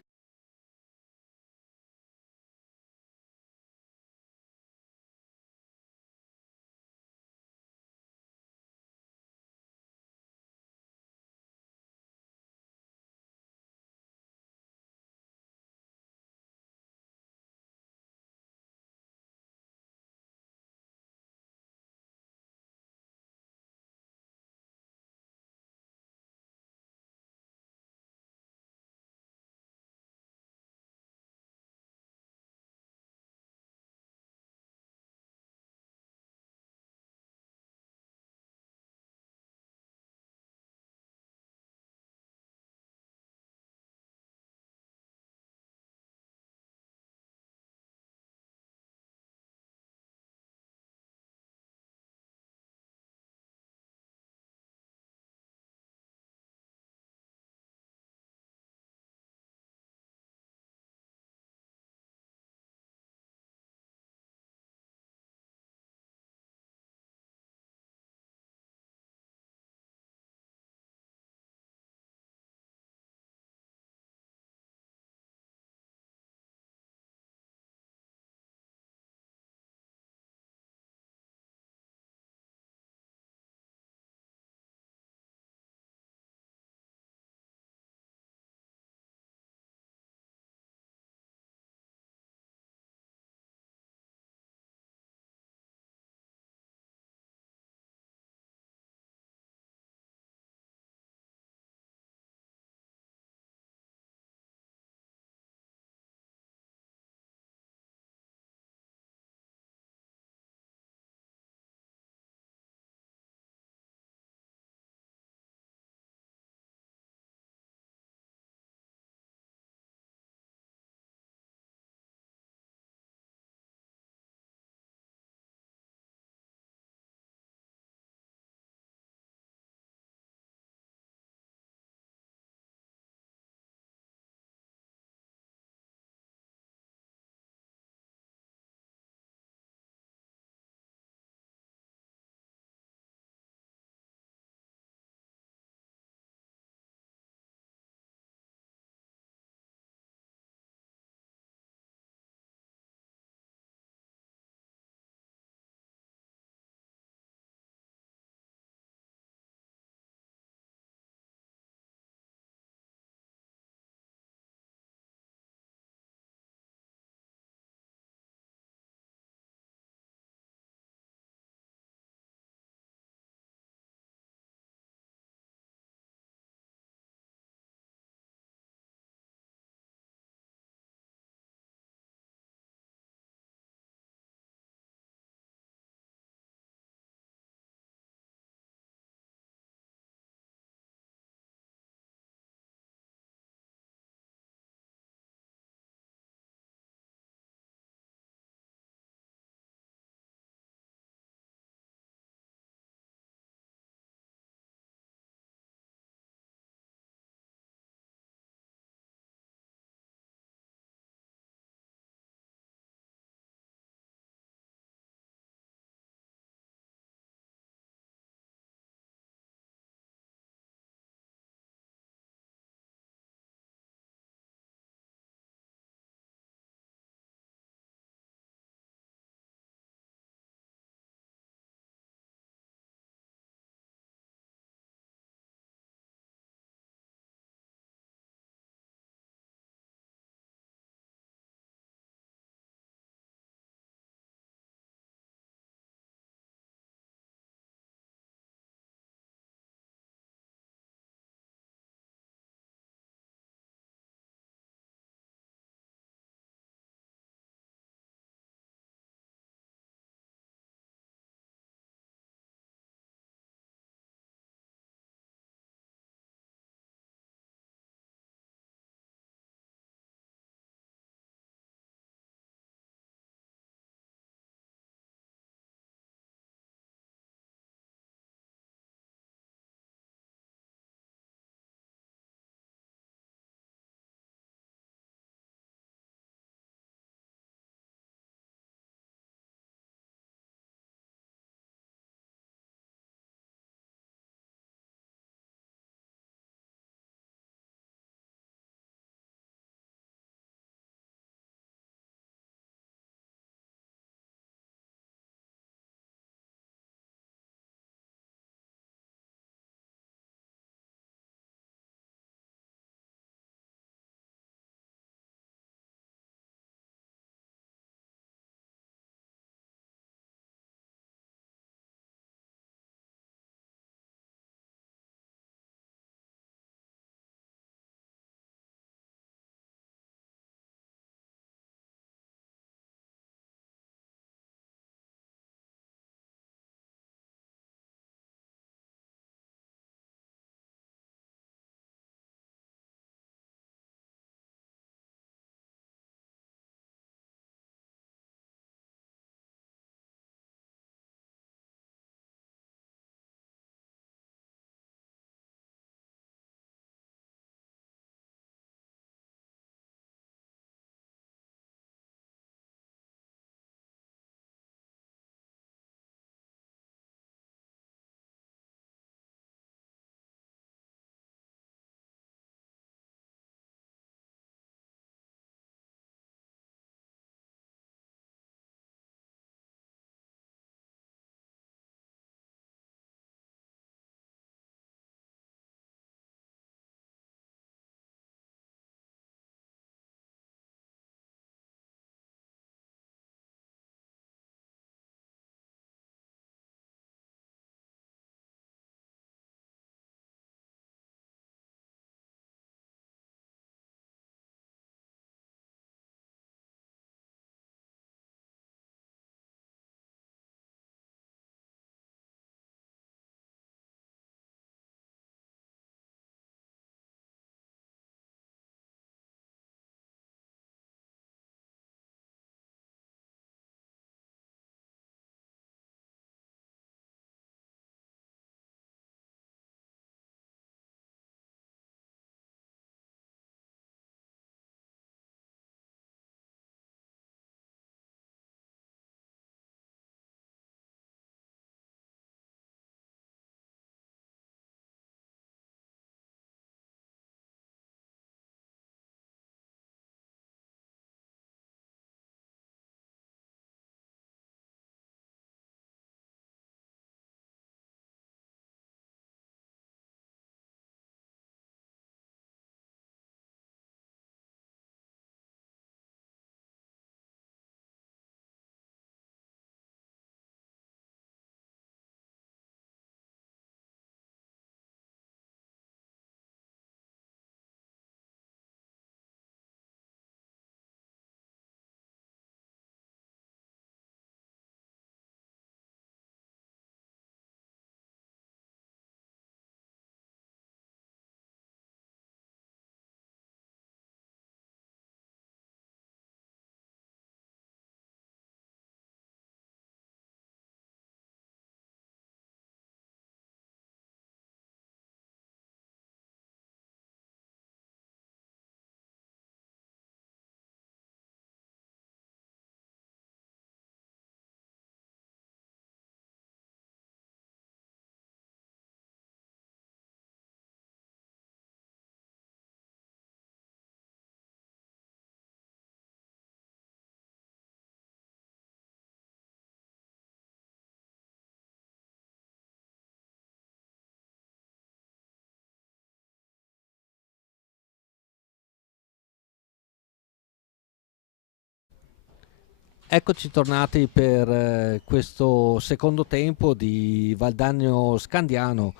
Eccoci tornati per questo secondo tempo di Valdagno Scandiano.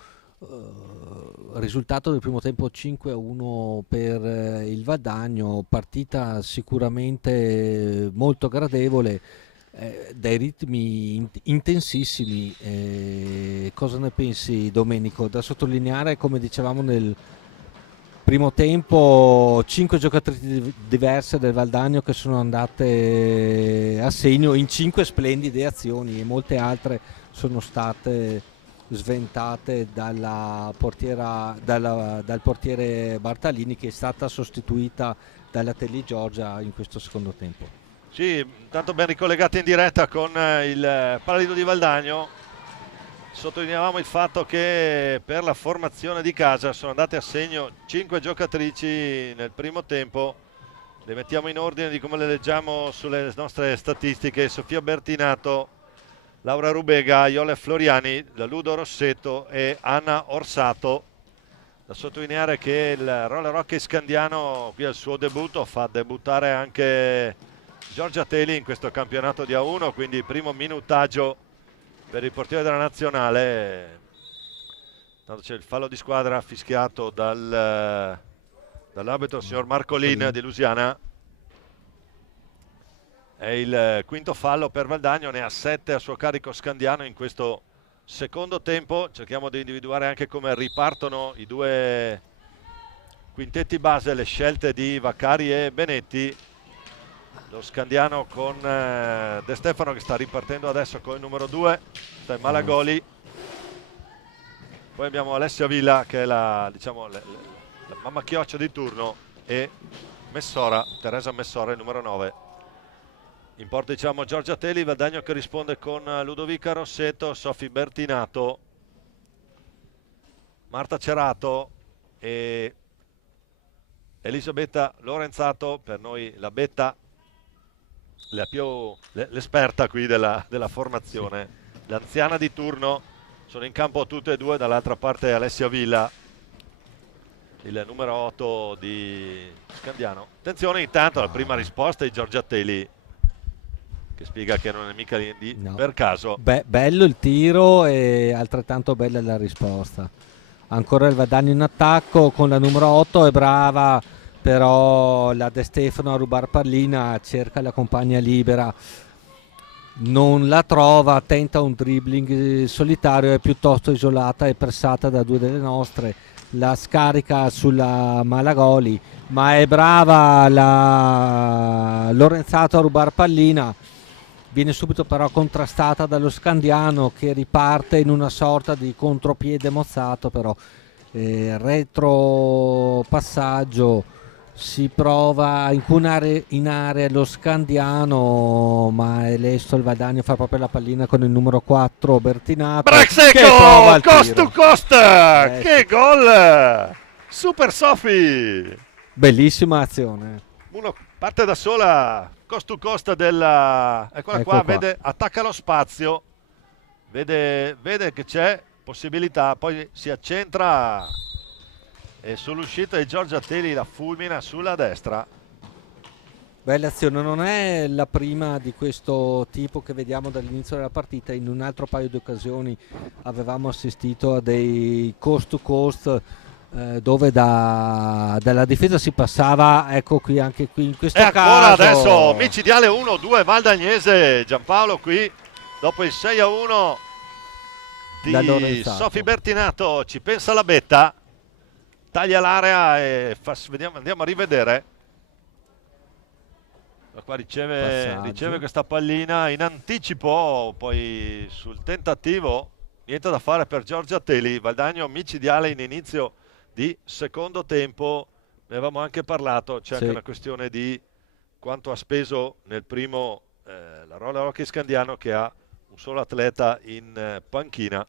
Risultato del primo tempo 5-1 per il Valdagno, partita sicuramente molto gradevole, dai ritmi intensissimi. Cosa ne pensi, Domenico? Da sottolineare, come dicevamo nel primo tempo, 5 giocatrici diverse del Valdagno che sono andate a segno in 5 splendide azioni, e molte altre sono state sventate dal portiere Bartalini, che è stata sostituita dalla Telly Giorgia in questo secondo tempo. Sì, tanto ben ricollegati in diretta con il Paradiso di Valdagno. Sottolineavamo il fatto che per la formazione di casa sono andate a segno 5 giocatrici nel primo tempo. Le mettiamo in ordine di come le leggiamo sulle nostre statistiche: Sofia Bertinato, Laura Rubega, Iole Floriani, Ludo Rossetto e Anna Orsato. Da sottolineare che il roller hockey scandiano qui al suo debutto fa debuttare anche Giorgia Teli in questo campionato di A1, quindi primo minutaggio per il portiere della nazionale. Tanto c'è il fallo di squadra fischiato dall'arbitro signor Marcolin di Lusiana. È il quinto fallo per Valdagno, ne ha 7 a suo carico Scandiano in questo secondo tempo. Cerchiamo di individuare anche come ripartono i due quintetti base, le scelte di Vaccari e Benetti. Lo Scandiano con De Stefano che sta ripartendo adesso con il numero 2, sta in Malagoli. Poi abbiamo Alessia Villa che è la mamma chioccia di turno, e Teresa Messora, il numero 9. In porta diciamo Giorgia Teli, Valdagno che risponde con Ludovica Rossetto, Sofì Bertinato, Marta Cerato e Elisabetta Lorenzato, per noi la Betta, l'esperta qui della formazione, sì. L'anziana di turno. Sono in campo tutte e due, dall'altra parte Alessia Villa, il numero 8 di Scandiano. Attenzione intanto alla prima risposta di Giorgia Teli, che spiega che non è mica per caso. Bello il tiro e altrettanto bella la risposta. Ancora il Valdagno in attacco con la numero 8, è brava, però la De Stefano a rubar pallina, cerca la compagna libera, non la trova, tenta un dribbling solitario, è piuttosto isolata e pressata da due delle nostre, la scarica sulla Malagoli, ma è brava la Lorenzato a rubar pallina, viene subito però contrastata dallo Scandiano che riparte in una sorta di contropiede mozzato, però retropassaggio. Si prova a incunare in area lo Scandiano, ma è lesto il Valdagno, fa proprio la pallina con il numero 4 Bertinato. Braxeco, cost to cost, che gol! Super Sofi! Bellissima azione. Uno parte da sola, cost to cost eccola qua, vede, attacca lo spazio, vede che c'è possibilità, poi si accentra e sull'uscita di Giorgia Teli la fulmina sulla destra. Bella azione, non è la prima di questo tipo che vediamo dall'inizio della partita. In un altro paio di occasioni avevamo assistito a dei coast to coast dove dalla difesa si passava, ecco qui anche qui in questo caso. E ancora adesso micidiale 1-2 Valdagnese, Giampaolo qui dopo il 6-1 di Sofì Bertinato, ci pensa la Betta. Taglia l'area e andiamo a rivedere. Qua riceve questa pallina in anticipo, poi sul tentativo niente da fare per Giorgia Teli. Valdagno micidiale in inizio di secondo tempo, ne avevamo anche parlato, c'è anche una questione di quanto ha speso nel primo la roller hockey Scandiano, che ha un solo atleta in panchina.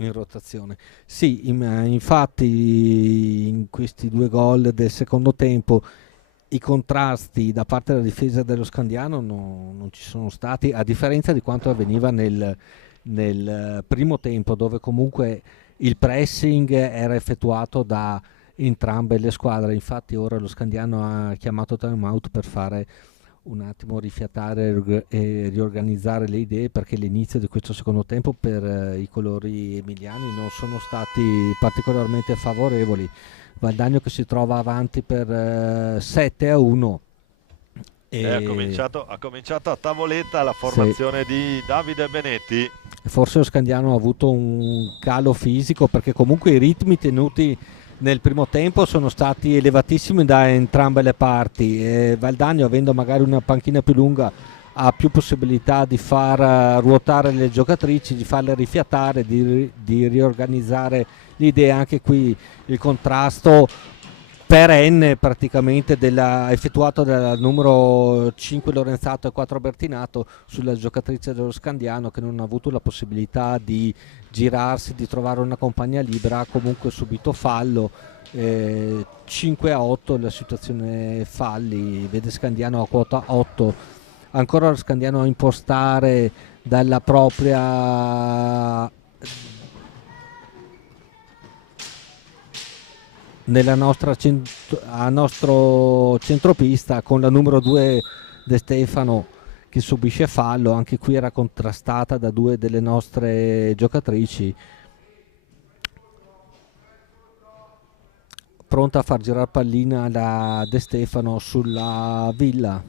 In rotazione, sì, infatti in questi due gol del secondo tempo i contrasti da parte della difesa dello Scandiano non ci sono stati, a differenza di quanto avveniva nel primo tempo, dove comunque il pressing era effettuato da entrambe le squadre. Infatti ora lo Scandiano ha chiamato time out per fare un attimo rifiatare e riorganizzare le idee, perché l'inizio di questo secondo tempo per i colori emiliani non sono stati particolarmente favorevoli. Valdagno che si trova avanti per 7-1 e Ha cominciato a tavoletta la se formazione di Davide Benetti. forse lo Scandiano ha avuto un calo fisico, perché comunque i ritmi tenuti nel primo tempo sono stati elevatissimi da entrambe le parti e Valdagno, avendo magari una panchina più lunga, ha più possibilità di far ruotare le giocatrici, di farle rifiatare, di riorganizzare l'idea. Anche qui il contrasto perenne praticamente effettuato dal numero 5 Lorenzato e 4 Bertinato sulla giocatrice dello Scandiano, che non ha avuto la possibilità di girarsi, di trovare una compagna libera. Ha comunque subito fallo, 5-8 la situazione falli, vede Scandiano a quota 8, ancora lo Scandiano a impostare dalla propria a nostro centropista, con la numero 2 De Stefano che subisce fallo. Anche qui era contrastata da due delle nostre giocatrici, pronta a far girare pallina da De Stefano sulla Villa.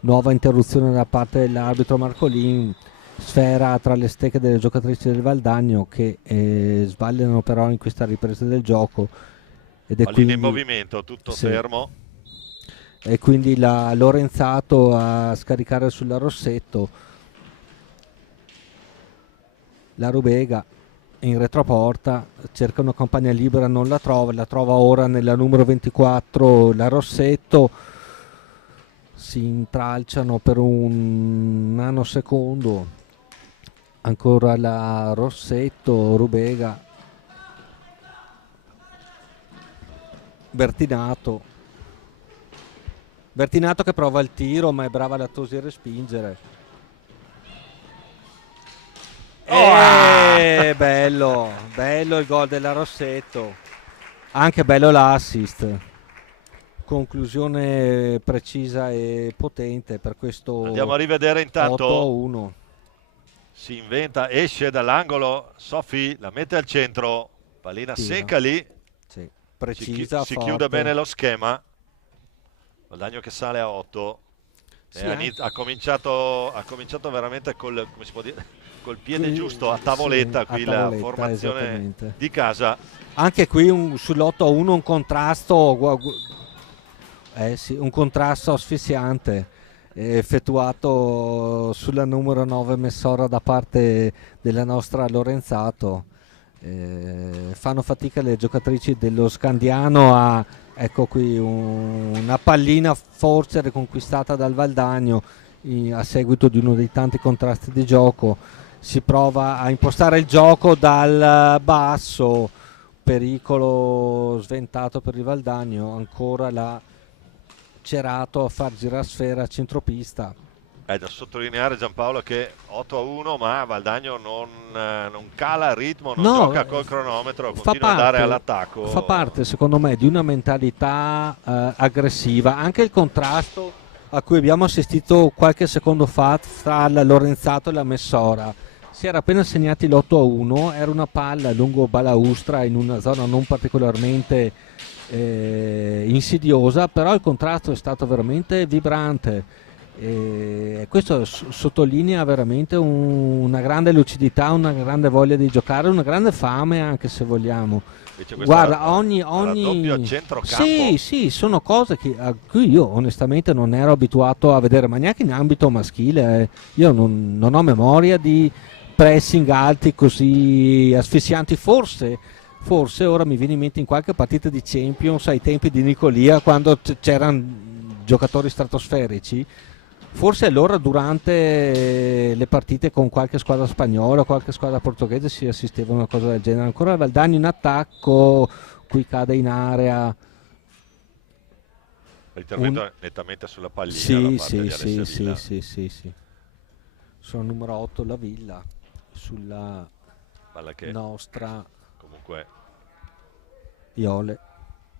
Nuova interruzione da parte dell'arbitro Marcolin, sfera tra le stecche delle giocatrici del Valdagno, che sbagliano però in questa ripresa del gioco, ed è Pallina in quindi movimento, tutto sì, fermo. e quindi la Lorenzato a scaricare sulla Rossetto. La Rubega in retroporta cerca una compagna libera, non la trova ora nella numero 24 la Rossetto. Si intralciano per un nanosecondo, ancora la Rossetto, Rubega, Bertinato che prova il tiro, ma è brava Lattosi a respingere. Oh! Bello, bello il gol della Rossetto, anche bello l'assist. Conclusione precisa e potente per Andiamo questo a rivedere intanto. 8-1. Si inventa, esce dall'angolo, Sofi la mette al centro, pallina Tira, secca lì, sì, precisa, si chiude bene forte. lo schema. Guadagno che sale a 8. Sì, Ha cominciato veramente come si può dire, col piede qui, giusto a sì, tavoletta a qui la tavoletta, formazione esattamente. di casa. Anche qui sull'8-1 un contrasto, sì, un contrasto asfissiante, effettuato sulla numero 9 Messora da parte della nostra Lorenzato. Fanno fatica le giocatrici dello Scandiano a, ecco qui una pallina forse riconquistata dal Valdagno a seguito di uno dei tanti contrasti di gioco. Si prova a impostare il gioco dal basso, pericolo sventato per il Valdagno, ancora la Cerato a far girare sfera a centropista. È da sottolineare, Giampaolo, che 8-1, ma Valdagno non cala il ritmo, non No, gioca col cronometro, fa continua ad andare parte, fa all'attacco. parte secondo me di una mentalità aggressiva. Anche il contrasto a cui abbiamo assistito qualche secondo fa tra la Lorenzato e la Messora. Si era appena segnati l'8-1, era una palla lungo balaustra in una zona non particolarmente insidiosa, però il contrasto è stato veramente vibrante. E questo sottolinea veramente una grande lucidità, una grande voglia di giocare, una grande fame, anche se vogliamo. Invece questo Guarda, raddoppio a Sì, centrocampo. sì, sono cose a cui io onestamente non ero abituato a vedere, ma neanche in ambito maschile. Io non ho memoria di pressing alti così asfissianti. Forse ora mi viene in mente in qualche partita di Champions ai tempi di Nicolia, quando c'erano giocatori stratosferici. Forse allora durante le partite con qualche squadra spagnola, qualche squadra portoghese si assisteva a una cosa del genere. Ancora Valdagno in attacco, qui cade in area. Un... L'intervento nettamente sulla pallina da Sì, parte sì, di sì, Alessia sì, Villa. sì, sì, sì. Sono numero 8 la Villa, sulla Palla che nostra comunque Iole,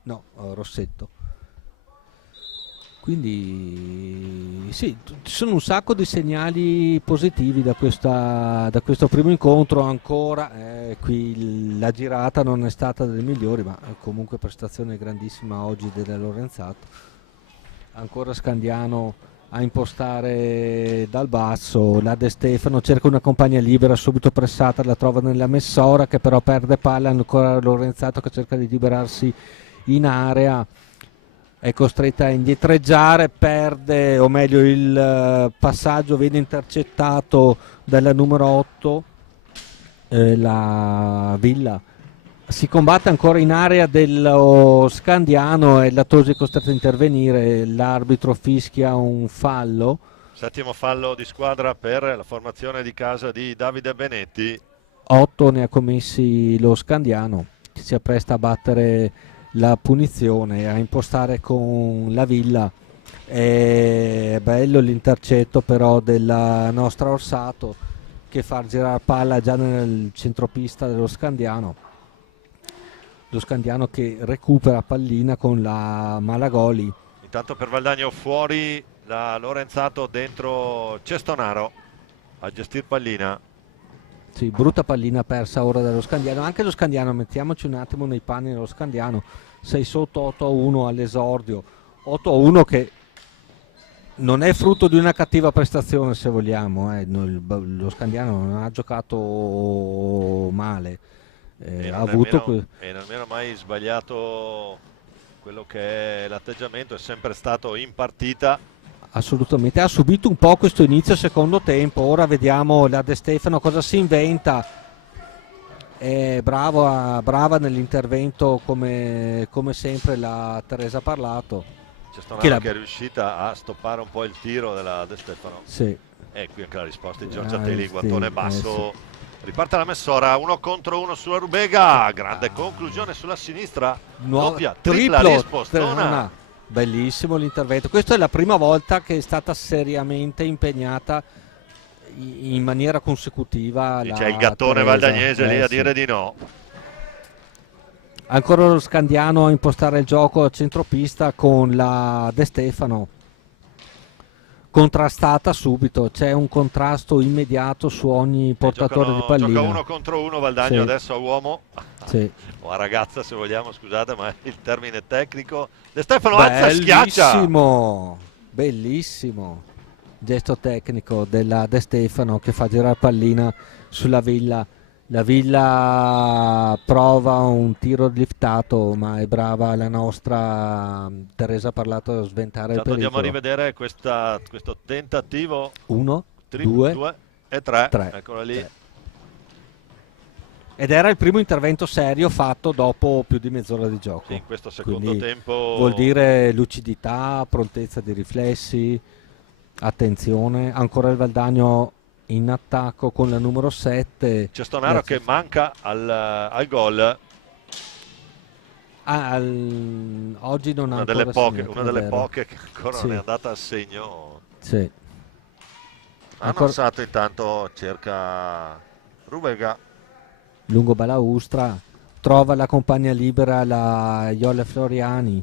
no, Rossetto. Quindi sì, ci sono un sacco di segnali positivi da questo primo incontro. Ancora qui la girata non è stata delle migliori, ma comunque prestazione grandissima oggi della Lorenzato. Ancora Scandiano a impostare dal basso, la De Stefano cerca una compagna libera, subito pressata, la trova nella Messora che però perde palla, ancora Lorenzato che cerca di liberarsi in area, è costretta a indietreggiare, perde, o meglio il passaggio viene intercettato dalla numero 8, la Villa. Si combatte ancora in area dello Scandiano e la Tosi è costretta a intervenire, l'arbitro fischia un fallo. Settimo fallo di squadra per la formazione di casa di Davide Benetti. 8 ne ha commessi lo Scandiano, che si appresta a battere la punizione, a impostare con la Villa. È bello l'intercetto però della nostra Orsato che fa girare palla già nel centropista dello Scandiano. Lo Scandiano che recupera pallina con la Malagoli. Intanto per Valdagno fuori la Lorenzato, dentro Cestonaro a gestire pallina. Sì, brutta pallina persa ora dallo Scandiano. Anche lo Scandiano, mettiamoci un attimo nei panni dello Scandiano. Sei sotto 8-1 all'esordio. 8-1 che non è frutto di una cattiva prestazione, se vogliamo. Lo Scandiano non ha giocato male. Ha avuto e non era mai sbagliato quello che è l'atteggiamento, è sempre stato in partita. Assolutamente, ha subito un po' questo inizio secondo tempo. Ora vediamo la De Stefano cosa si inventa. È brava nell'intervento come sempre la Teresa Parlato. Cestonaro che è riuscita a stoppare un po' il tiro della De Stefano. Sì. E qui anche la risposta di Giorgia Teli, guantone basso. Sì. Riparte la Messora, 1 contro 1 sulla Rubega, grande conclusione sulla sinistra, doppia, tripla rispostona. Bellissimo l'intervento. Questa è la prima volta che è stata seriamente impegnata in maniera consecutiva. C'è il gattone Teresa valdagnese lì a dire di no. Ancora lo Scandiano a impostare il gioco a centropista con la De Stefano contrastata subito, c'è un contrasto immediato su ogni portatore di pallina. Gioca 1 contro 1 Valdagno, sì. Adesso a uomo, sì. O a ragazza se vogliamo, scusate, ma è il termine tecnico. De Stefano alza e schiaccia. Bellissimo gesto tecnico della De Stefano che fa girare pallina sulla Villa. La Villa prova un tiro liftato, ma è brava la nostra Teresa Parlato a sventare il pericolo. Andiamo a rivedere questo tentativo. 1, 2 e 3. Eccola lì. 3. Ed era il primo intervento serio fatto dopo più di mezz'ora di gioco. Sì, in questo secondo quindi tempo vuol dire lucidità, prontezza di riflessi, attenzione. Ancora il Valdagno in attacco con la numero 7. Cestonaro che manca al gol. Oggi non ha una delle poche che ancora non è andata a segno. Sì. Orsato intanto cerca Rubega. Lungo balaustra, trova la compagna libera la Iole Floriani,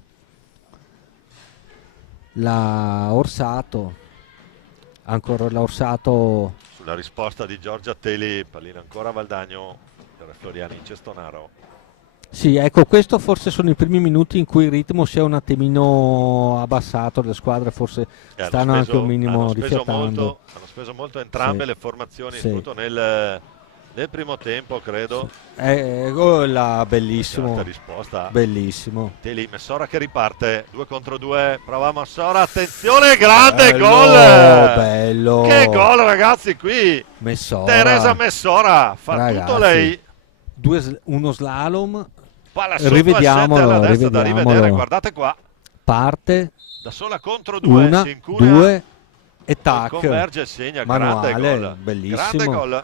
la Orsato, ancora la Orsato. Sulla risposta di Giorgia Teli, pallina ancora a Valdagno per Floriani in Cestonaro. Sì, ecco, questo forse sono i primi minuti in cui il ritmo si è un attimino abbassato, le squadre forse stanno anche un minimo rifiatando. Hanno speso molto entrambe le formazioni, soprattutto nel primo tempo, credo. Bellissimo. Risposta. Bellissimo. Teli, Messora che riparte, 2 contro 2, prova Messora, attenzione, grande gol! Bello. Che gol ragazzi qui! Messora. Teresa Messora, fa ragazzi, tutto lei. Uno slalom. Palla sotto rivediamolo, al destra, da rivedere, guardate qua. Parte. Da sola contro 2, si incuna. 2 e tac. Converge e segna, manuale, grande gol. Bellissimo. Grande gol.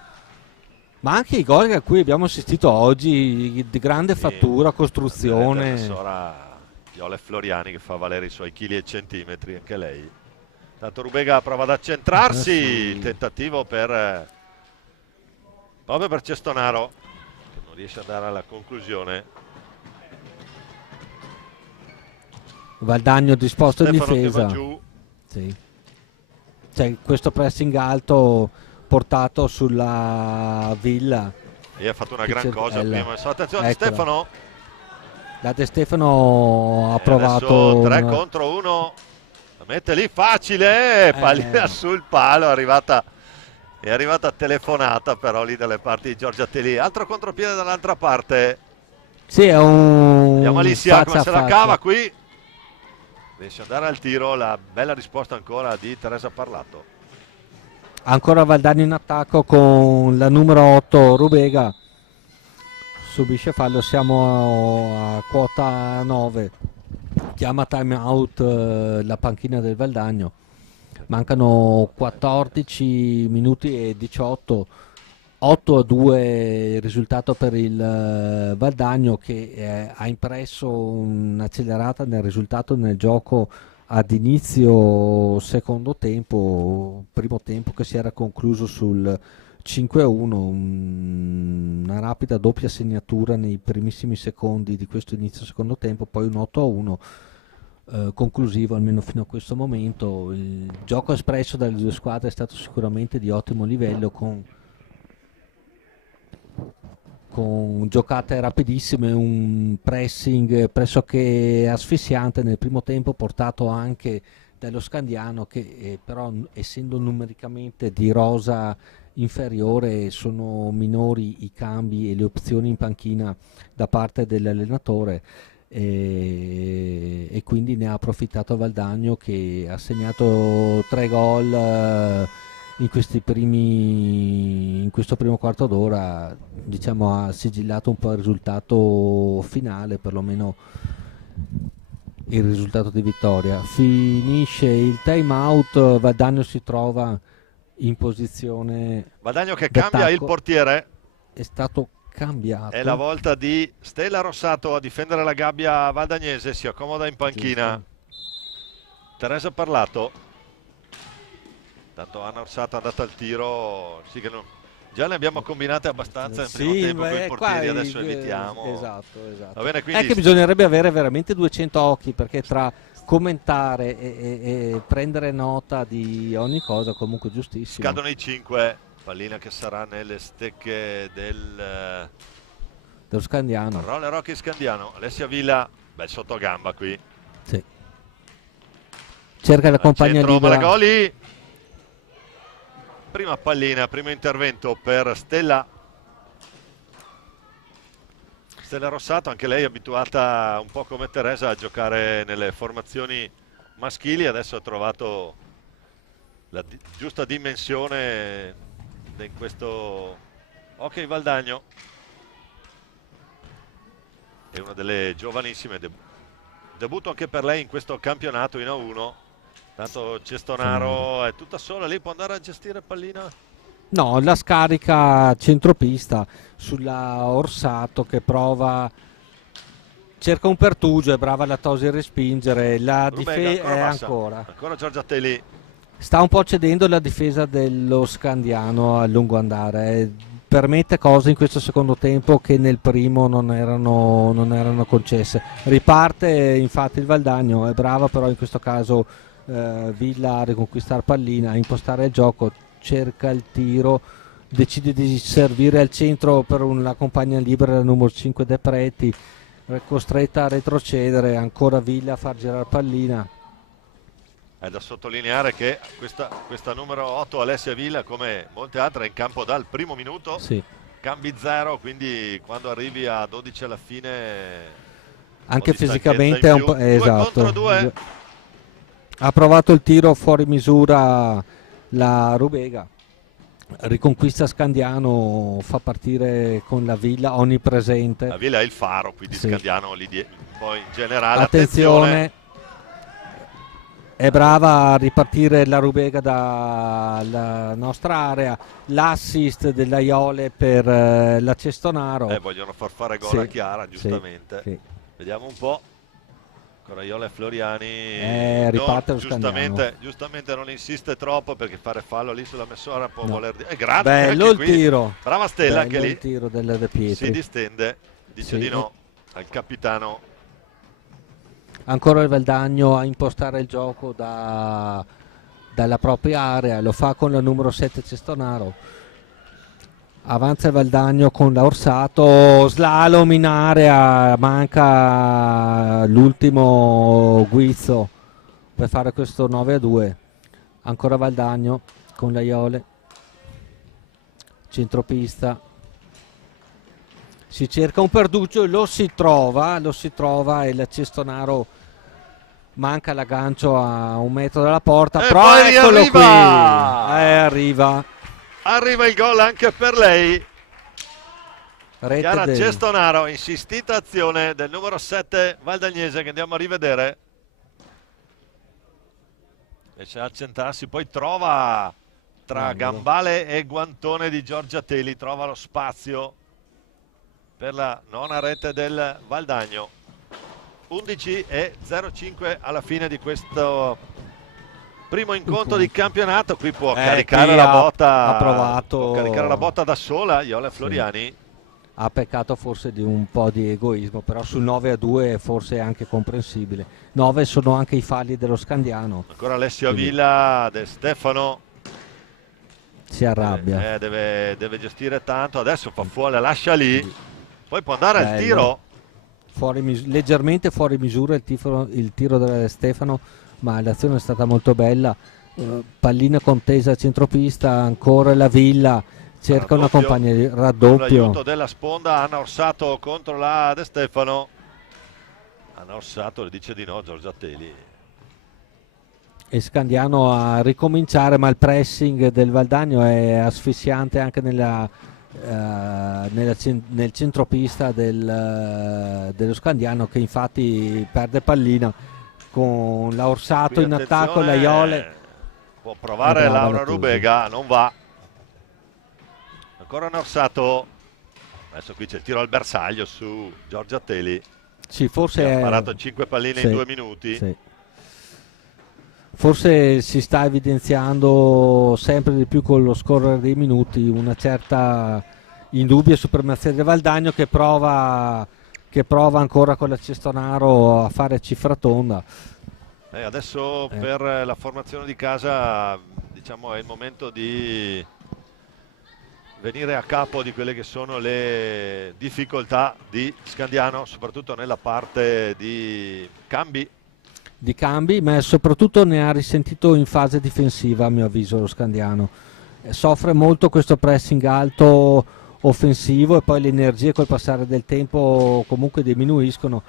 Ma anche i gol a cui abbiamo assistito oggi, di grande fattura, costruzione. Sora Iole Floriani che fa valere i suoi chili e centimetri, anche lei. Tanto Rubega prova ad accentrarsi, il tentativo proprio per Cestonaro, che non riesce ad andare alla conclusione. Valdagno disposto in Stefano che va difesa. giù. Sì. Cioè, questo pressing alto portato sulla Villa. E ha fatto una Che gran cerca- cosa la- prima. Attenzione eccola. Stefano. La De Stefano ha E provato adesso 3 una- contro 1. La mette lì facile. Pallina sul palo. È arrivata telefonata però lì dalle parti di Giorgia Telì. Altro contropiede dall'altra parte. Sì, è un Vediamo Alicia come faccia a se la faccia. cava qui. Riesce ad andare al tiro. La bella risposta ancora di Teresa Parlato. Ancora Valdagno in attacco con la numero 8 Rubega. Subisce fallo, siamo a quota 9. Chiama time out la panchina del Valdagno. Mancano 14 minuti e 18. 8-2 il risultato per il Valdagno, che ha impresso un'accelerata nel risultato nel gioco ad inizio secondo tempo, primo tempo che si era concluso sul 5-1, una rapida doppia segnatura nei primissimi secondi di questo inizio secondo tempo, poi un 8-1 conclusivo almeno fino a questo momento. Il gioco espresso dalle due squadre è stato sicuramente di ottimo livello, con giocate rapidissime, un pressing pressoché asfissiante nel primo tempo, portato anche dallo Scandiano, che però, essendo numericamente di rosa inferiore, sono minori i cambi e le opzioni in panchina da parte dell'allenatore, e quindi ne ha approfittato Valdagno, che ha segnato 3 gol in questo primo quarto d'ora. Diciamo, ha sigillato un po' il risultato finale, perlomeno il risultato di vittoria. Finisce il time out, Valdagno si trova in posizione Valdagno che cambia il d'attacco. portiere. È stato cambiato. È la volta di Stella Rossato a difendere la gabbia valdagnese, si accomoda in panchina. Teresa Parlato. Tanto Anna Orsato è andata al tiro, sì che già ne abbiamo combinate abbastanza nel primo tempo con i portieri, adesso evitiamo. Esatto. Va bene, quindi È che bisognerebbe avere veramente 200 occhi, perché tra commentare e prendere nota di ogni cosa, comunque giustissimo. scadono i 5, pallina che sarà nelle stecche dello Scandiano. Roller Hockey Scandiano. Alessia Villa, bel sottogamba qui. Sì. Cerca la compagnia Centro libera. Malagoli. Prima pallina, primo intervento per Stella Rossato, anche lei abituata un po' come Teresa a giocare nelle formazioni maschili, adesso ha trovato la giusta dimensione in questo hockey Valdagno. È una delle giovanissime, debutto anche per lei in questo campionato in A1. Tanto Cestonaro è tutta sola lì, può andare a gestire pallina? No, la scarica centropista sulla Orsato, che prova, cerca un pertugio, è brava la Tosi a respingere. La difesa è ancora Giorgia Telì. Sta un po' cedendo la difesa dello Scandiano a lungo andare. Permette cose in questo secondo tempo che nel primo non erano concesse. Riparte infatti il Valdagno, è brava però in questo caso Villa a riconquistare pallina, a impostare il gioco, cerca il tiro, decide di servire al centro per la compagna libera, la numero 5 De Preti, è costretta a retrocedere, ancora Villa a far girare pallina. È da sottolineare che questa numero 8 Alessia Villa, come molte altre, è in campo dal primo minuto. Sì. Cambi 0, quindi quando arrivi a 12 alla fine anche fisicamente è un po', esatto. 2 contro 2. Ha provato il tiro fuori misura la Rubega, riconquista Scandiano, fa partire con la Villa onnipresente. La Villa è il faro, quindi sì. Scandiano poi in generale attenzione. È brava a ripartire la Rubega dalla nostra area, l'assist della Iole per la Cestonaro. Vogliono far fare gol a Chiara, giustamente. Sì. Vediamo un po'. Ancora Iole e Floriani. Riparte lo giustamente non insiste troppo, perché fare fallo lì sulla Messora può voler dire. È grande. Bello il tiro. Brava Stella, anche lì. Il tiro della De Pietri. Si distende, dice di no al capitano. Ancora il Valdagno a impostare il gioco dalla propria area, lo fa con la numero 7 Cestonaro. Avanza il Valdagno con l'Orsato, slalom in area, manca l'ultimo guizzo per fare questo 9-2. Ancora Valdagno con l'Aiole, centropista. Si cerca un perduccio, lo si trova e la Cestonaro manca l'aggancio a 1 metro dalla porta, però poi eccolo qui, arriva il gol anche per lei. Rete Chiara Cestonaro, insistita azione del numero 7 valdagnese che andiamo a rivedere. Riesce a accentrarsi, poi trova tra gambale e guantone di Giorgia Teli, trova lo spazio per la nona rete del Valdagno. 11:05 alla fine di questo primo incontro di campionato. Qui può caricare la botta, ha provato, può caricare la botta da sola Iole Floriani. Sì. Ha peccato forse di un po' di egoismo, però sul 9-2 forse è anche comprensibile. 9 sono anche i falli dello Scandiano. Ancora Alessio Villa, De Stefano si arrabbia, deve gestire tanto, adesso fa fuori, la lascia lì, poi può andare al tiro. Leggermente fuori misura il tiro da Stefano, ma l'azione è stata molto bella. Pallina contesa a centropista, ancora la Villa cerca una compagna di raddoppio. Con l'aiuto della sponda Anna Orsato contro la De Stefano. Anna Orsato le dice di no Giorgia Teli. E Scandiano a ricominciare, ma il pressing del Valdagno è asfissiante anche nel centropista dello Scandiano, che infatti perde pallina con la Orsato in attacco. La Iole può provare Laura Rubega, non va. Ancora un Orsato, adesso qui c'è il tiro al bersaglio su Giorgia Teli. Sì, forse ha parato 5 palline in 2 minuti. Sì. Forse si sta evidenziando sempre di più con lo scorrere dei minuti una certa indubbia supremazia del Valdagno, che prova ancora con la Cestonaro a fare cifra tonda. Adesso per la formazione di casa, diciamo, è il momento di venire a capo di quelle che sono le difficoltà di Scandiano, soprattutto nella parte di cambi, ma soprattutto ne ha risentito in fase difensiva, a mio avviso, lo Scandiano. Soffre molto questo pressing alto offensivo e poi le energie col passare del tempo comunque diminuiscono.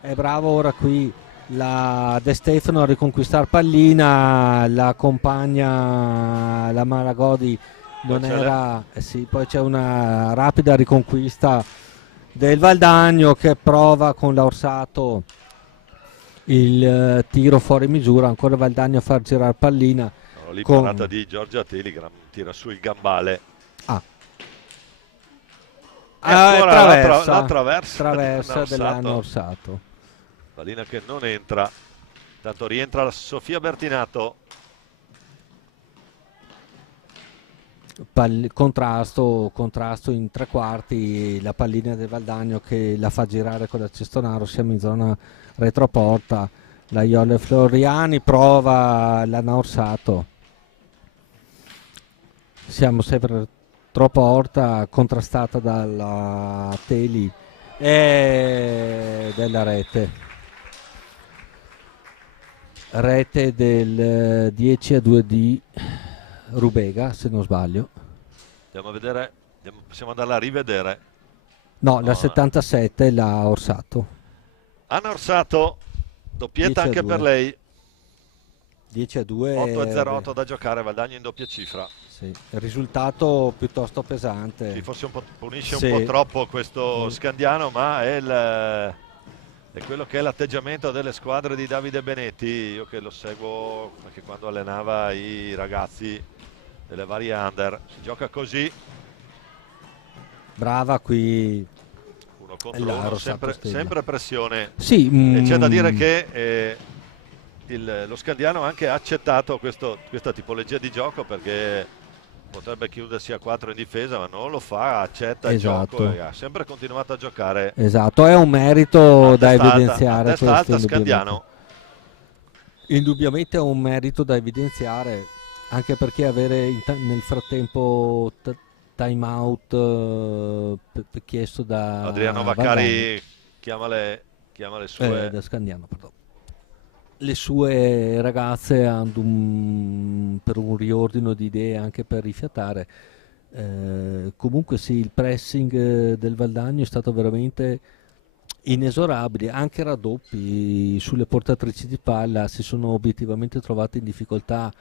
È bravo ora qui la De Stefano a riconquistare pallina, la compagna, la Maragodi non era, poi c'è una rapida riconquista del Valdagno che prova con l'Orsato il tiro fuori misura, ancora Valdagno a far girare pallina. Lì parata di Giorgia Teli, tira su il gambale. La traversa dell'Anna Orsato. Pallina che non entra. Intanto rientra la Sofia Bertinato. Contrasto in 3/4, la pallina del Valdagno che la fa girare con la Cestonaro. Siamo in zona retroporta, la Iole Floriani prova l'Anna Orsato, siamo sempre retroporta, contrastata dalla Teli e della rete del 10-2 di Rubega, se non sbaglio. Andiamo a vedere, possiamo andarla a rivedere. No, la 77 la Orsato. Anna Orsato, doppietta anche per lei. 10-2. 8-0 da giocare, Valdagno in doppia cifra. Sì, risultato piuttosto pesante. Sì, forse punisce un po' troppo questo Scandiano, ma è quello che è l'atteggiamento delle squadre di Davide Benetti. Io che lo seguo anche quando allenava i ragazzi delle varie under, si gioca così. Brava qui uno contro uno, sempre pressione. Sì, e c'è da dire che lo Scandiano ha anche accettato questa tipologia di gioco, perché potrebbe chiudersi a 4 in difesa, ma non lo fa, accetta il Esatto. gioco e ha sempre continuato a giocare Esatto, è un merito a da testa alta, evidenziare questo, indubbiamente. Scandiano. Indubbiamente è un merito da evidenziare, anche perché avere nel frattempo time out chiesto da Adriano Valdagno, Vaccari chiama le sue da Scandiano, perdono. Le sue ragazze per un riordino di idee, anche per rifiatare. Comunque sì, il pressing del Valdagno è stato veramente inesorabile, anche raddoppi sulle portatrici di palla si sono obiettivamente trovate in difficoltà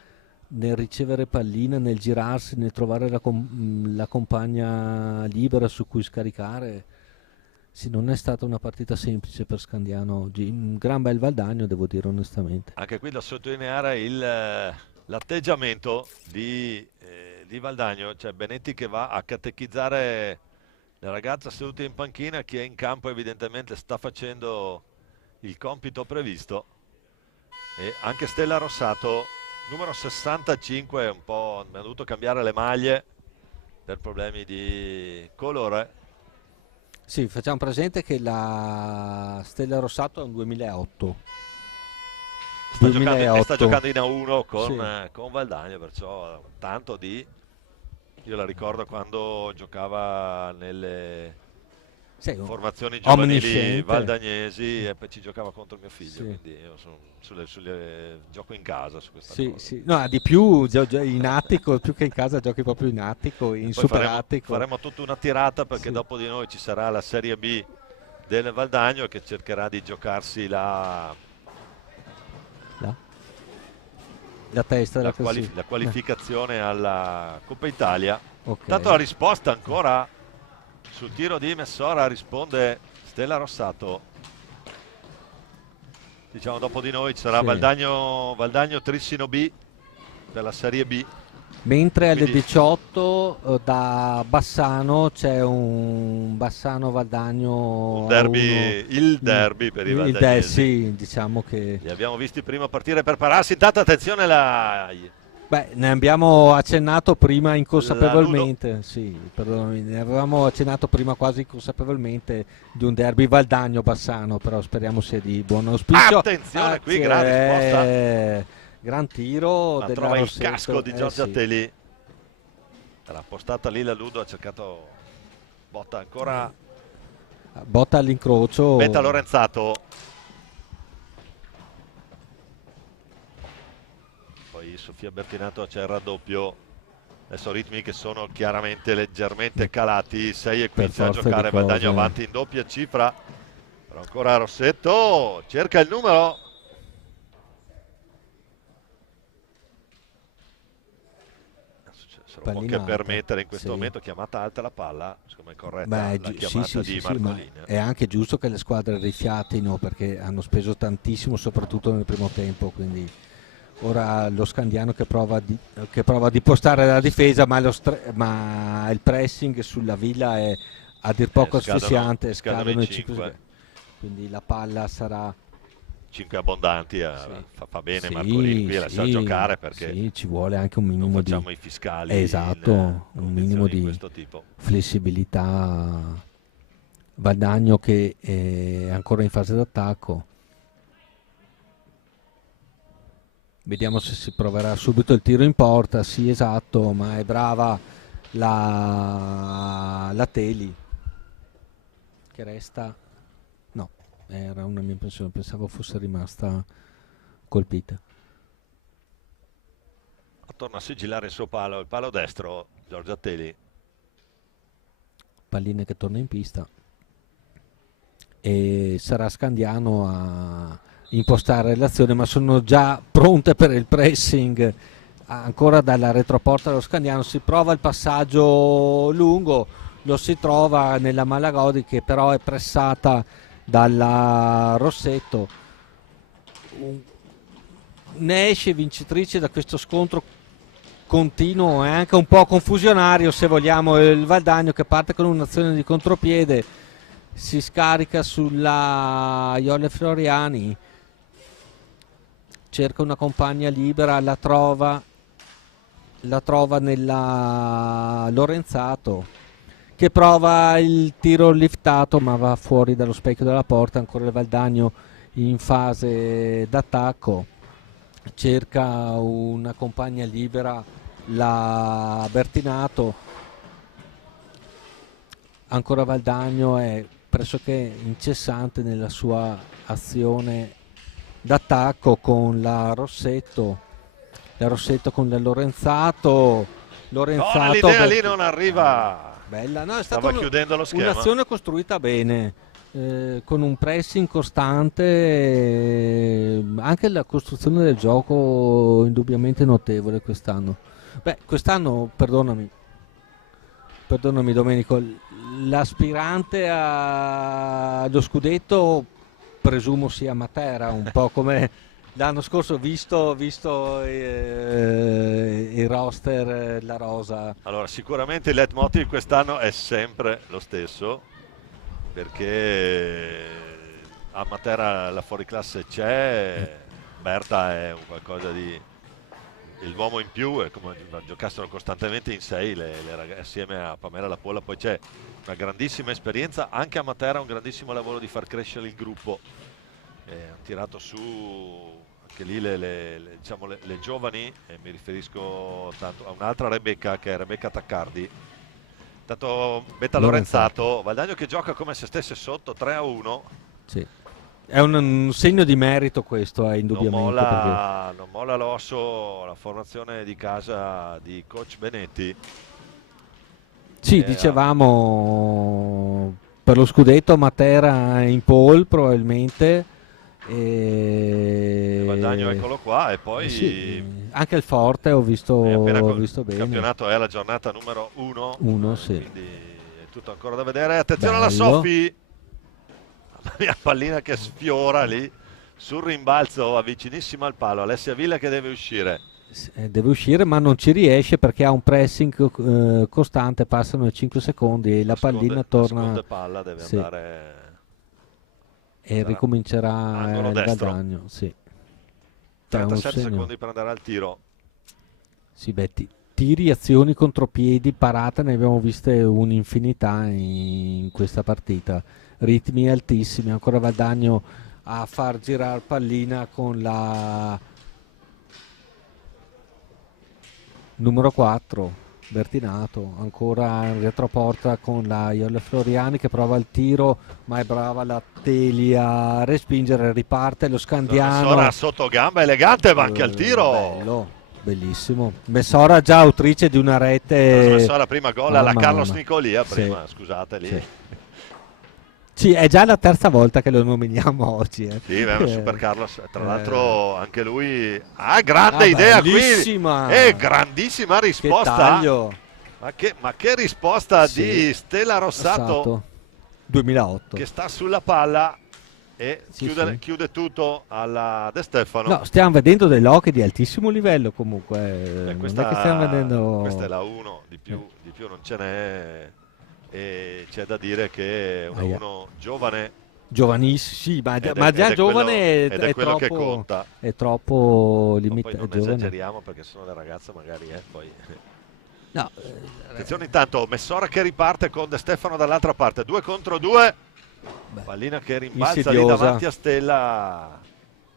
nel ricevere pallina, nel girarsi, nel trovare la compagna libera su cui scaricare. Sì, non è stata una partita semplice per Scandiano oggi, un gran bel Valdagno, devo dire onestamente. Anche qui da sottolineare l'atteggiamento di Valdagno, cioè Benetti che va a catechizzare la ragazza seduta in panchina, chi è in campo evidentemente sta facendo il compito previsto, e anche Stella Rossato, numero 65, un po' mi ha dovuto cambiare le maglie per problemi di colore. Sì, facciamo presente che la Stella Rossato è un 2008. Sta giocando in A1 Sì. con Valdagno, perciò tanto di... Io la ricordo quando giocava nelle Sì, formazioni giovanili omnisciente. valdagnesi e poi ci giocava contro mio figlio, Sì. quindi io sono gioco in casa su questa Sì, cosa. sì. No, di più in attico, più che in casa giochi proprio in attico, in Poi super attico. faremo tutta una tirata, perché Sì. dopo di noi ci sarà la Serie B del Valdagno che cercherà di giocarsi La testa della classifica. la qualificazione alla Coppa Italia. Ok. Tanto la risposta ancora sul tiro di Messora, risponde Stella Rossato. Diciamo dopo di noi ci sarà Sì. Valdagno Trissino B per la Serie B. Mentre alle Quindi 18 da Bassano c'è un Bassano Valdagno il derby per i valdagnesi. Sì, diciamo che Li abbiamo visti prima partire per pararsi. Intanto attenzione ne abbiamo accennato prima inconsapevolmente, sì, perdonami, ne avevamo accennato prima quasi inconsapevolmente di un derby Valdagno-Bassano, però speriamo sia di buon auspicio. Attenzione qui, gran risposta. Gran tiro Ma della trova il Rossetto. casco di Giorgia Sì. Teli. Era postata lì la Ludo, ha cercato botta ancora. Botta all'incrocio. Betta Lorenzato. Poi Sofia Bertinato c'è il raddoppio. Adesso ritmi che sono chiaramente leggermente calati. 6 e 15 a giocare. Valdagno avanti in doppia cifra. Però ancora Rossetto cerca il numero. Se lo può che permettere in questo momento. Chiamata alta la palla, secondo me è corretta la chiamata di Marcolini. È anche giusto che le squadre rifiatino, perché hanno speso tantissimo soprattutto nel primo tempo, quindi ora lo Scandiano che prova di postare la difesa, ma il pressing sulla Villa è a dir poco asfissiante, scadono i 5, quindi la palla sarà 5 abbondanti, fa bene Marcolini qui a lasciar giocare, perché ci vuole anche un minimo non facciamo i fiscali, un minimo di questo tipo. Flessibilità. Valdagno che è ancora in fase d'attacco, vediamo se si proverà subito il tiro in porta. Sì, esatto, ma è brava la Teli, che resta. No, era una mia impressione, pensavo fosse rimasta colpita. Torna a sigillare il suo palo, il palo destro, Giorgia Teli. Pallina che torna in pista e sarà Scandiano a impostare l'azione, ma sono già pronte per il pressing ancora dalla retroporta dello Scandiano. Si prova il passaggio lungo, lo si trova nella Malagodi, che però è pressata dalla Rossetto. Ne esce vincitrice da questo scontro continuo e anche un po' confusionario, se vogliamo, il Valdagno, che parte con un'azione di contropiede, si scarica sulla Iole Floriani, cerca una compagna libera, la trova, la trova nella Lorenzato, che prova il tiro liftato ma va fuori dallo specchio della porta. Ancora il Valdagno in fase d'attacco, cerca una compagna libera, la Bertinato. Ancora Valdagno è pressoché incessante nella sua azione d'attacco con la Rossetto con la Lorenzato. No, l'idea lì non arriva. Bella, no, è stata Stava chiudendo lo schema. un'azione costruita bene, con un pressing costante, anche la costruzione del gioco indubbiamente notevole quest'anno. Beh, quest'anno, perdonami Domenico, l'aspirante allo scudetto presumo sia Matera, un po' come l'anno scorso, visto il roster, la rosa. Allora, sicuramente il leitmotiv quest'anno è sempre lo stesso, perché a Matera la fuoriclasse c'è, Berta è un qualcosa di... l'uomo in più, è come giocassero costantemente in 6 le ragazze, assieme a Pamela Lapolla. Poi c'è una grandissima esperienza, anche a Matera un grandissimo lavoro di far crescere il gruppo. Hanno tirato su anche lì diciamo le giovani, e mi riferisco tanto a un'altra Rebecca, che è Rebecca Taccardi, tanto Betta Lorenzato. Valdagno che gioca come se stesse sotto 3-1. Sì. È un segno di merito questo, indubbiamente. Non molla l'osso la formazione di casa di coach Benetti. Sì, dicevamo per lo scudetto Matera in pole probabilmente. E Valdagno eccolo qua, e poi sì, anche il Forte ho visto bene. Il campionato è la giornata numero 1, sì. Quindi è tutto ancora da vedere. Attenzione Bello. alla Soffi, la mia pallina che sfiora lì sul rimbalzo, vicinissima al palo. Alessia Villa che deve uscire. Deve uscire, ma non ci riesce perché ha un pressing costante, passano i 5 secondi e la pallina torna. La seconda palla deve andare e ricomincerà il Valdagno. Sì. 37 secondi per andare al tiro. Sì, beh, tiri, azioni, contropiedi, parate ne abbiamo viste un'infinità in questa partita. Ritmi altissimi, ancora Valdagno a far girare pallina con la numero 4 Bertinato, ancora in retroporta con la Iolle Floriani che prova il tiro, ma è brava la Teli a respingere, riparte lo Scandiano. Messora sotto gamba, elegante, va anche al tiro. Bello, bellissimo. Messora già autrice di una rete. Messora prima gol alla Carlos Nicolia, prima, scusate lì. Sì. Sì, è già la terza volta che lo nominiamo oggi. Sì, Super Carlos, tra l'altro anche lui ha grande idea bellissima. Qui e grandissima risposta. Che taglio. Ma che risposta di Stella Rossato 2008, che sta sulla palla e chiude tutto alla De Stefano. No, stiamo vedendo dei lochi di altissimo livello comunque. Questa, non è che stiamo vedendo... questa è la 1, di più non ce n'è. E c'è da dire che è uno giovane, giovanissimo, ma già giovane è quello che conta. È troppo limitato. Poi non esageriamo perché sono le ragazze magari poi. No, attenzione, intanto Messora che riparte con De Stefano dall'altra parte, 2 contro 2. Pallina che rimbalza lì davanti a Stella,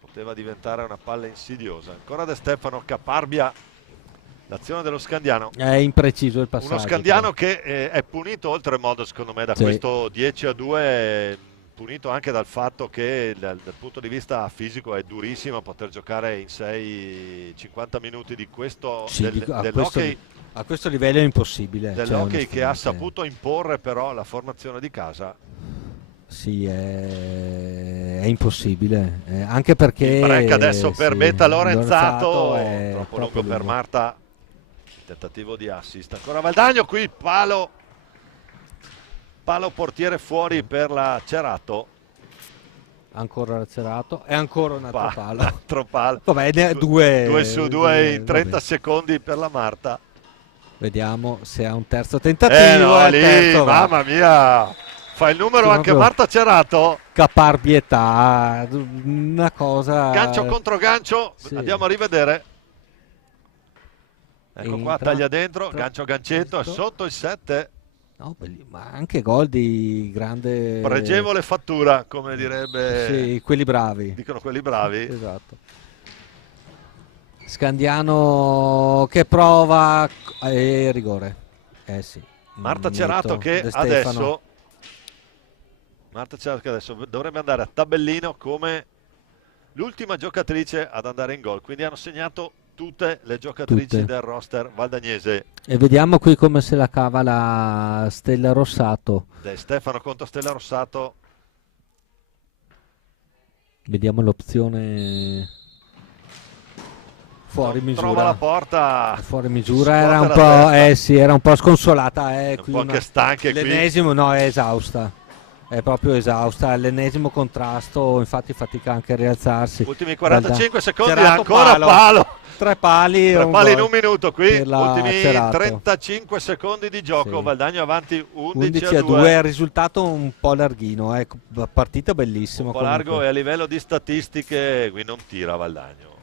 poteva diventare una palla insidiosa. Ancora De Stefano, caparbia l'azione dello Scandiano. È impreciso il passaggio. Uno Scandiano che è punito oltremodo secondo me da questo 10-2, punito anche dal fatto che dal punto di vista fisico è durissimo poter giocare in 50 minuti di questo, dell'hockey. A questo livello è impossibile. Dell'hockey che ha saputo imporre però la formazione di casa. Sì, è impossibile, anche perché il break adesso per Betta Lorenzato è troppo lungo per Marta, tentativo di assist. Ancora Valdagno, qui palo portiere fuori per la Cerato. Ancora la Cerato e ancora un altro palo. Vabbè, 2 su 2 in 30 secondi per la Marta. Vediamo se ha un terzo tentativo. Mamma mia, fa il numero anche Marta Cerato. Caparbietà, una cosa. Gancio contro gancio, andiamo a rivedere. Ecco qua, taglia dentro, gancio gancetto, è sotto il 7. No, ma anche gol di grande... Pregevole fattura, come direbbe... Sì, quelli bravi. Dicono quelli bravi. Esatto. Scandiano che prova e rigore. Sì. Marta Cerato che adesso dovrebbe andare a tabellino come l'ultima giocatrice ad andare in gol, quindi hanno segnato tutte le giocatrici del roster valdagnese. E vediamo qui come se la cava la Stella Rossato. De Stefano contro Stella Rossato. Vediamo l'opzione fuori misura. Trova la porta. Fuori misura era un po', sì, era un po' sconsolata. Un po' anche stanche qui. L'ennesimo, no, è esausta. È proprio esausta, l'ennesimo contrasto, infatti fatica anche a rialzarsi. Ultimi 45 secondi, ancora palo. Tre pali in un minuto qui, ultimi 35 secondi di gioco, sì. Valdagno avanti 11-2. Il risultato un po' larghino, partita bellissima. Un po' largo e a livello di statistiche qui non tira Valdagno.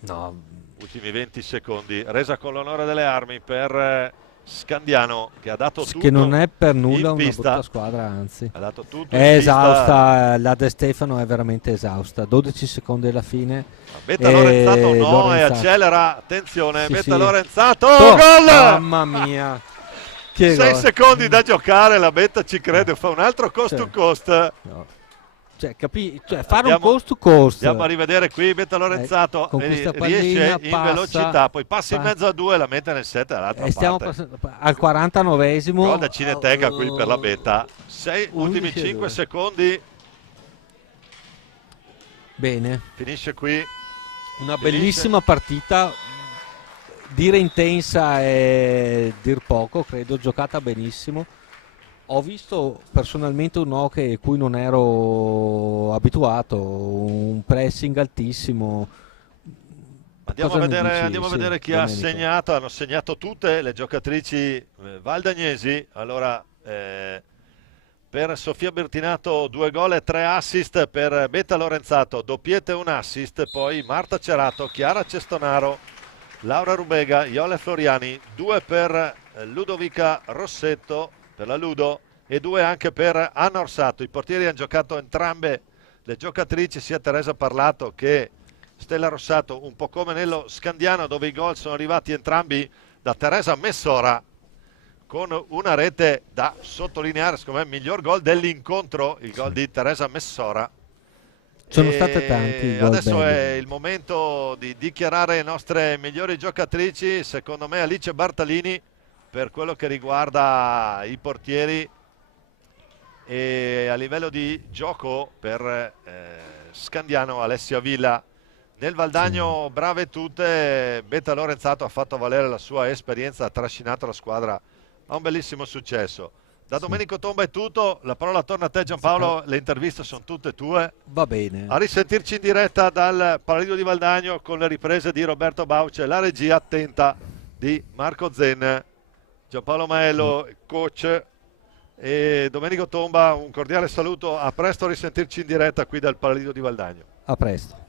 No. Ultimi 20 secondi, resa con l'onore delle armi per Scandiano che ha dato tutto. Che non è per nulla una brutta squadra, anzi. Ha dato tutto. È esausta, la De Stefano è veramente esausta. 12 secondi alla fine. Betta Lorenzato no, e accelera, attenzione, sì, Betta Lorenzato, gol! Mamma mia. 6 secondi da giocare, la Betta ci crede, fa un altro cost to cost. No. Fare un cost to cost. Andiamo a rivedere qui Betta Lorenzato, riesce in velocità, poi passa in mezzo a due, la mette nel 7 dall'altra parte. Stiamo al 49esimo. Gol da Cineteca qui per la Betta. Ultimi 5 secondi. Bene. Finisce qui. Una bellissima partita. Dire intensa è dir poco, credo, giocata benissimo. Ho visto personalmente un hockey a cui non ero abituato, un pressing altissimo. Andiamo a vedere chi ha segnato. Hanno segnato tutte le giocatrici valdagnesi. Allora, per Sofia Bertinato 2 gol e 3 assist, per Betta Lorenzato doppietta e un assist, poi Marta Cerato, Chiara Cestonaro, Laura Rubega, Iole Floriani, 2 per Ludovica Rossetto, per la Ludo, e 2 anche per Anna Orsato. I portieri hanno giocato entrambe le giocatrici, sia Teresa Parlato che Stella Rossato, un po' come nello Scandiano, dove i gol sono arrivati entrambi da Teresa Messora, con una rete da sottolineare, secondo me il miglior gol dell'incontro, il gol di Teresa Messora. Sono state tanti. Adesso è il momento di dichiarare le nostre migliori giocatrici. Secondo me Alice Bartalini per quello che riguarda i portieri, e a livello di gioco per Scandiano Alessia Villa. Nel Valdagno sì, brave tutte. Betta Lorenzato ha fatto valere la sua esperienza, ha trascinato la squadra a un bellissimo successo. Da Domenico Tomba è tutto, la parola torna a te Giampaolo, le interviste sono tutte tue. Va bene. A risentirci in diretta dal Paradiso di Valdagno con le riprese di Roberto Bauce, la regia attenta di Marco Zen, Giampaolo Maello, coach, e Domenico Tomba, un cordiale saluto, a presto a risentirci in diretta qui dal Paradiso di Valdagno. A presto.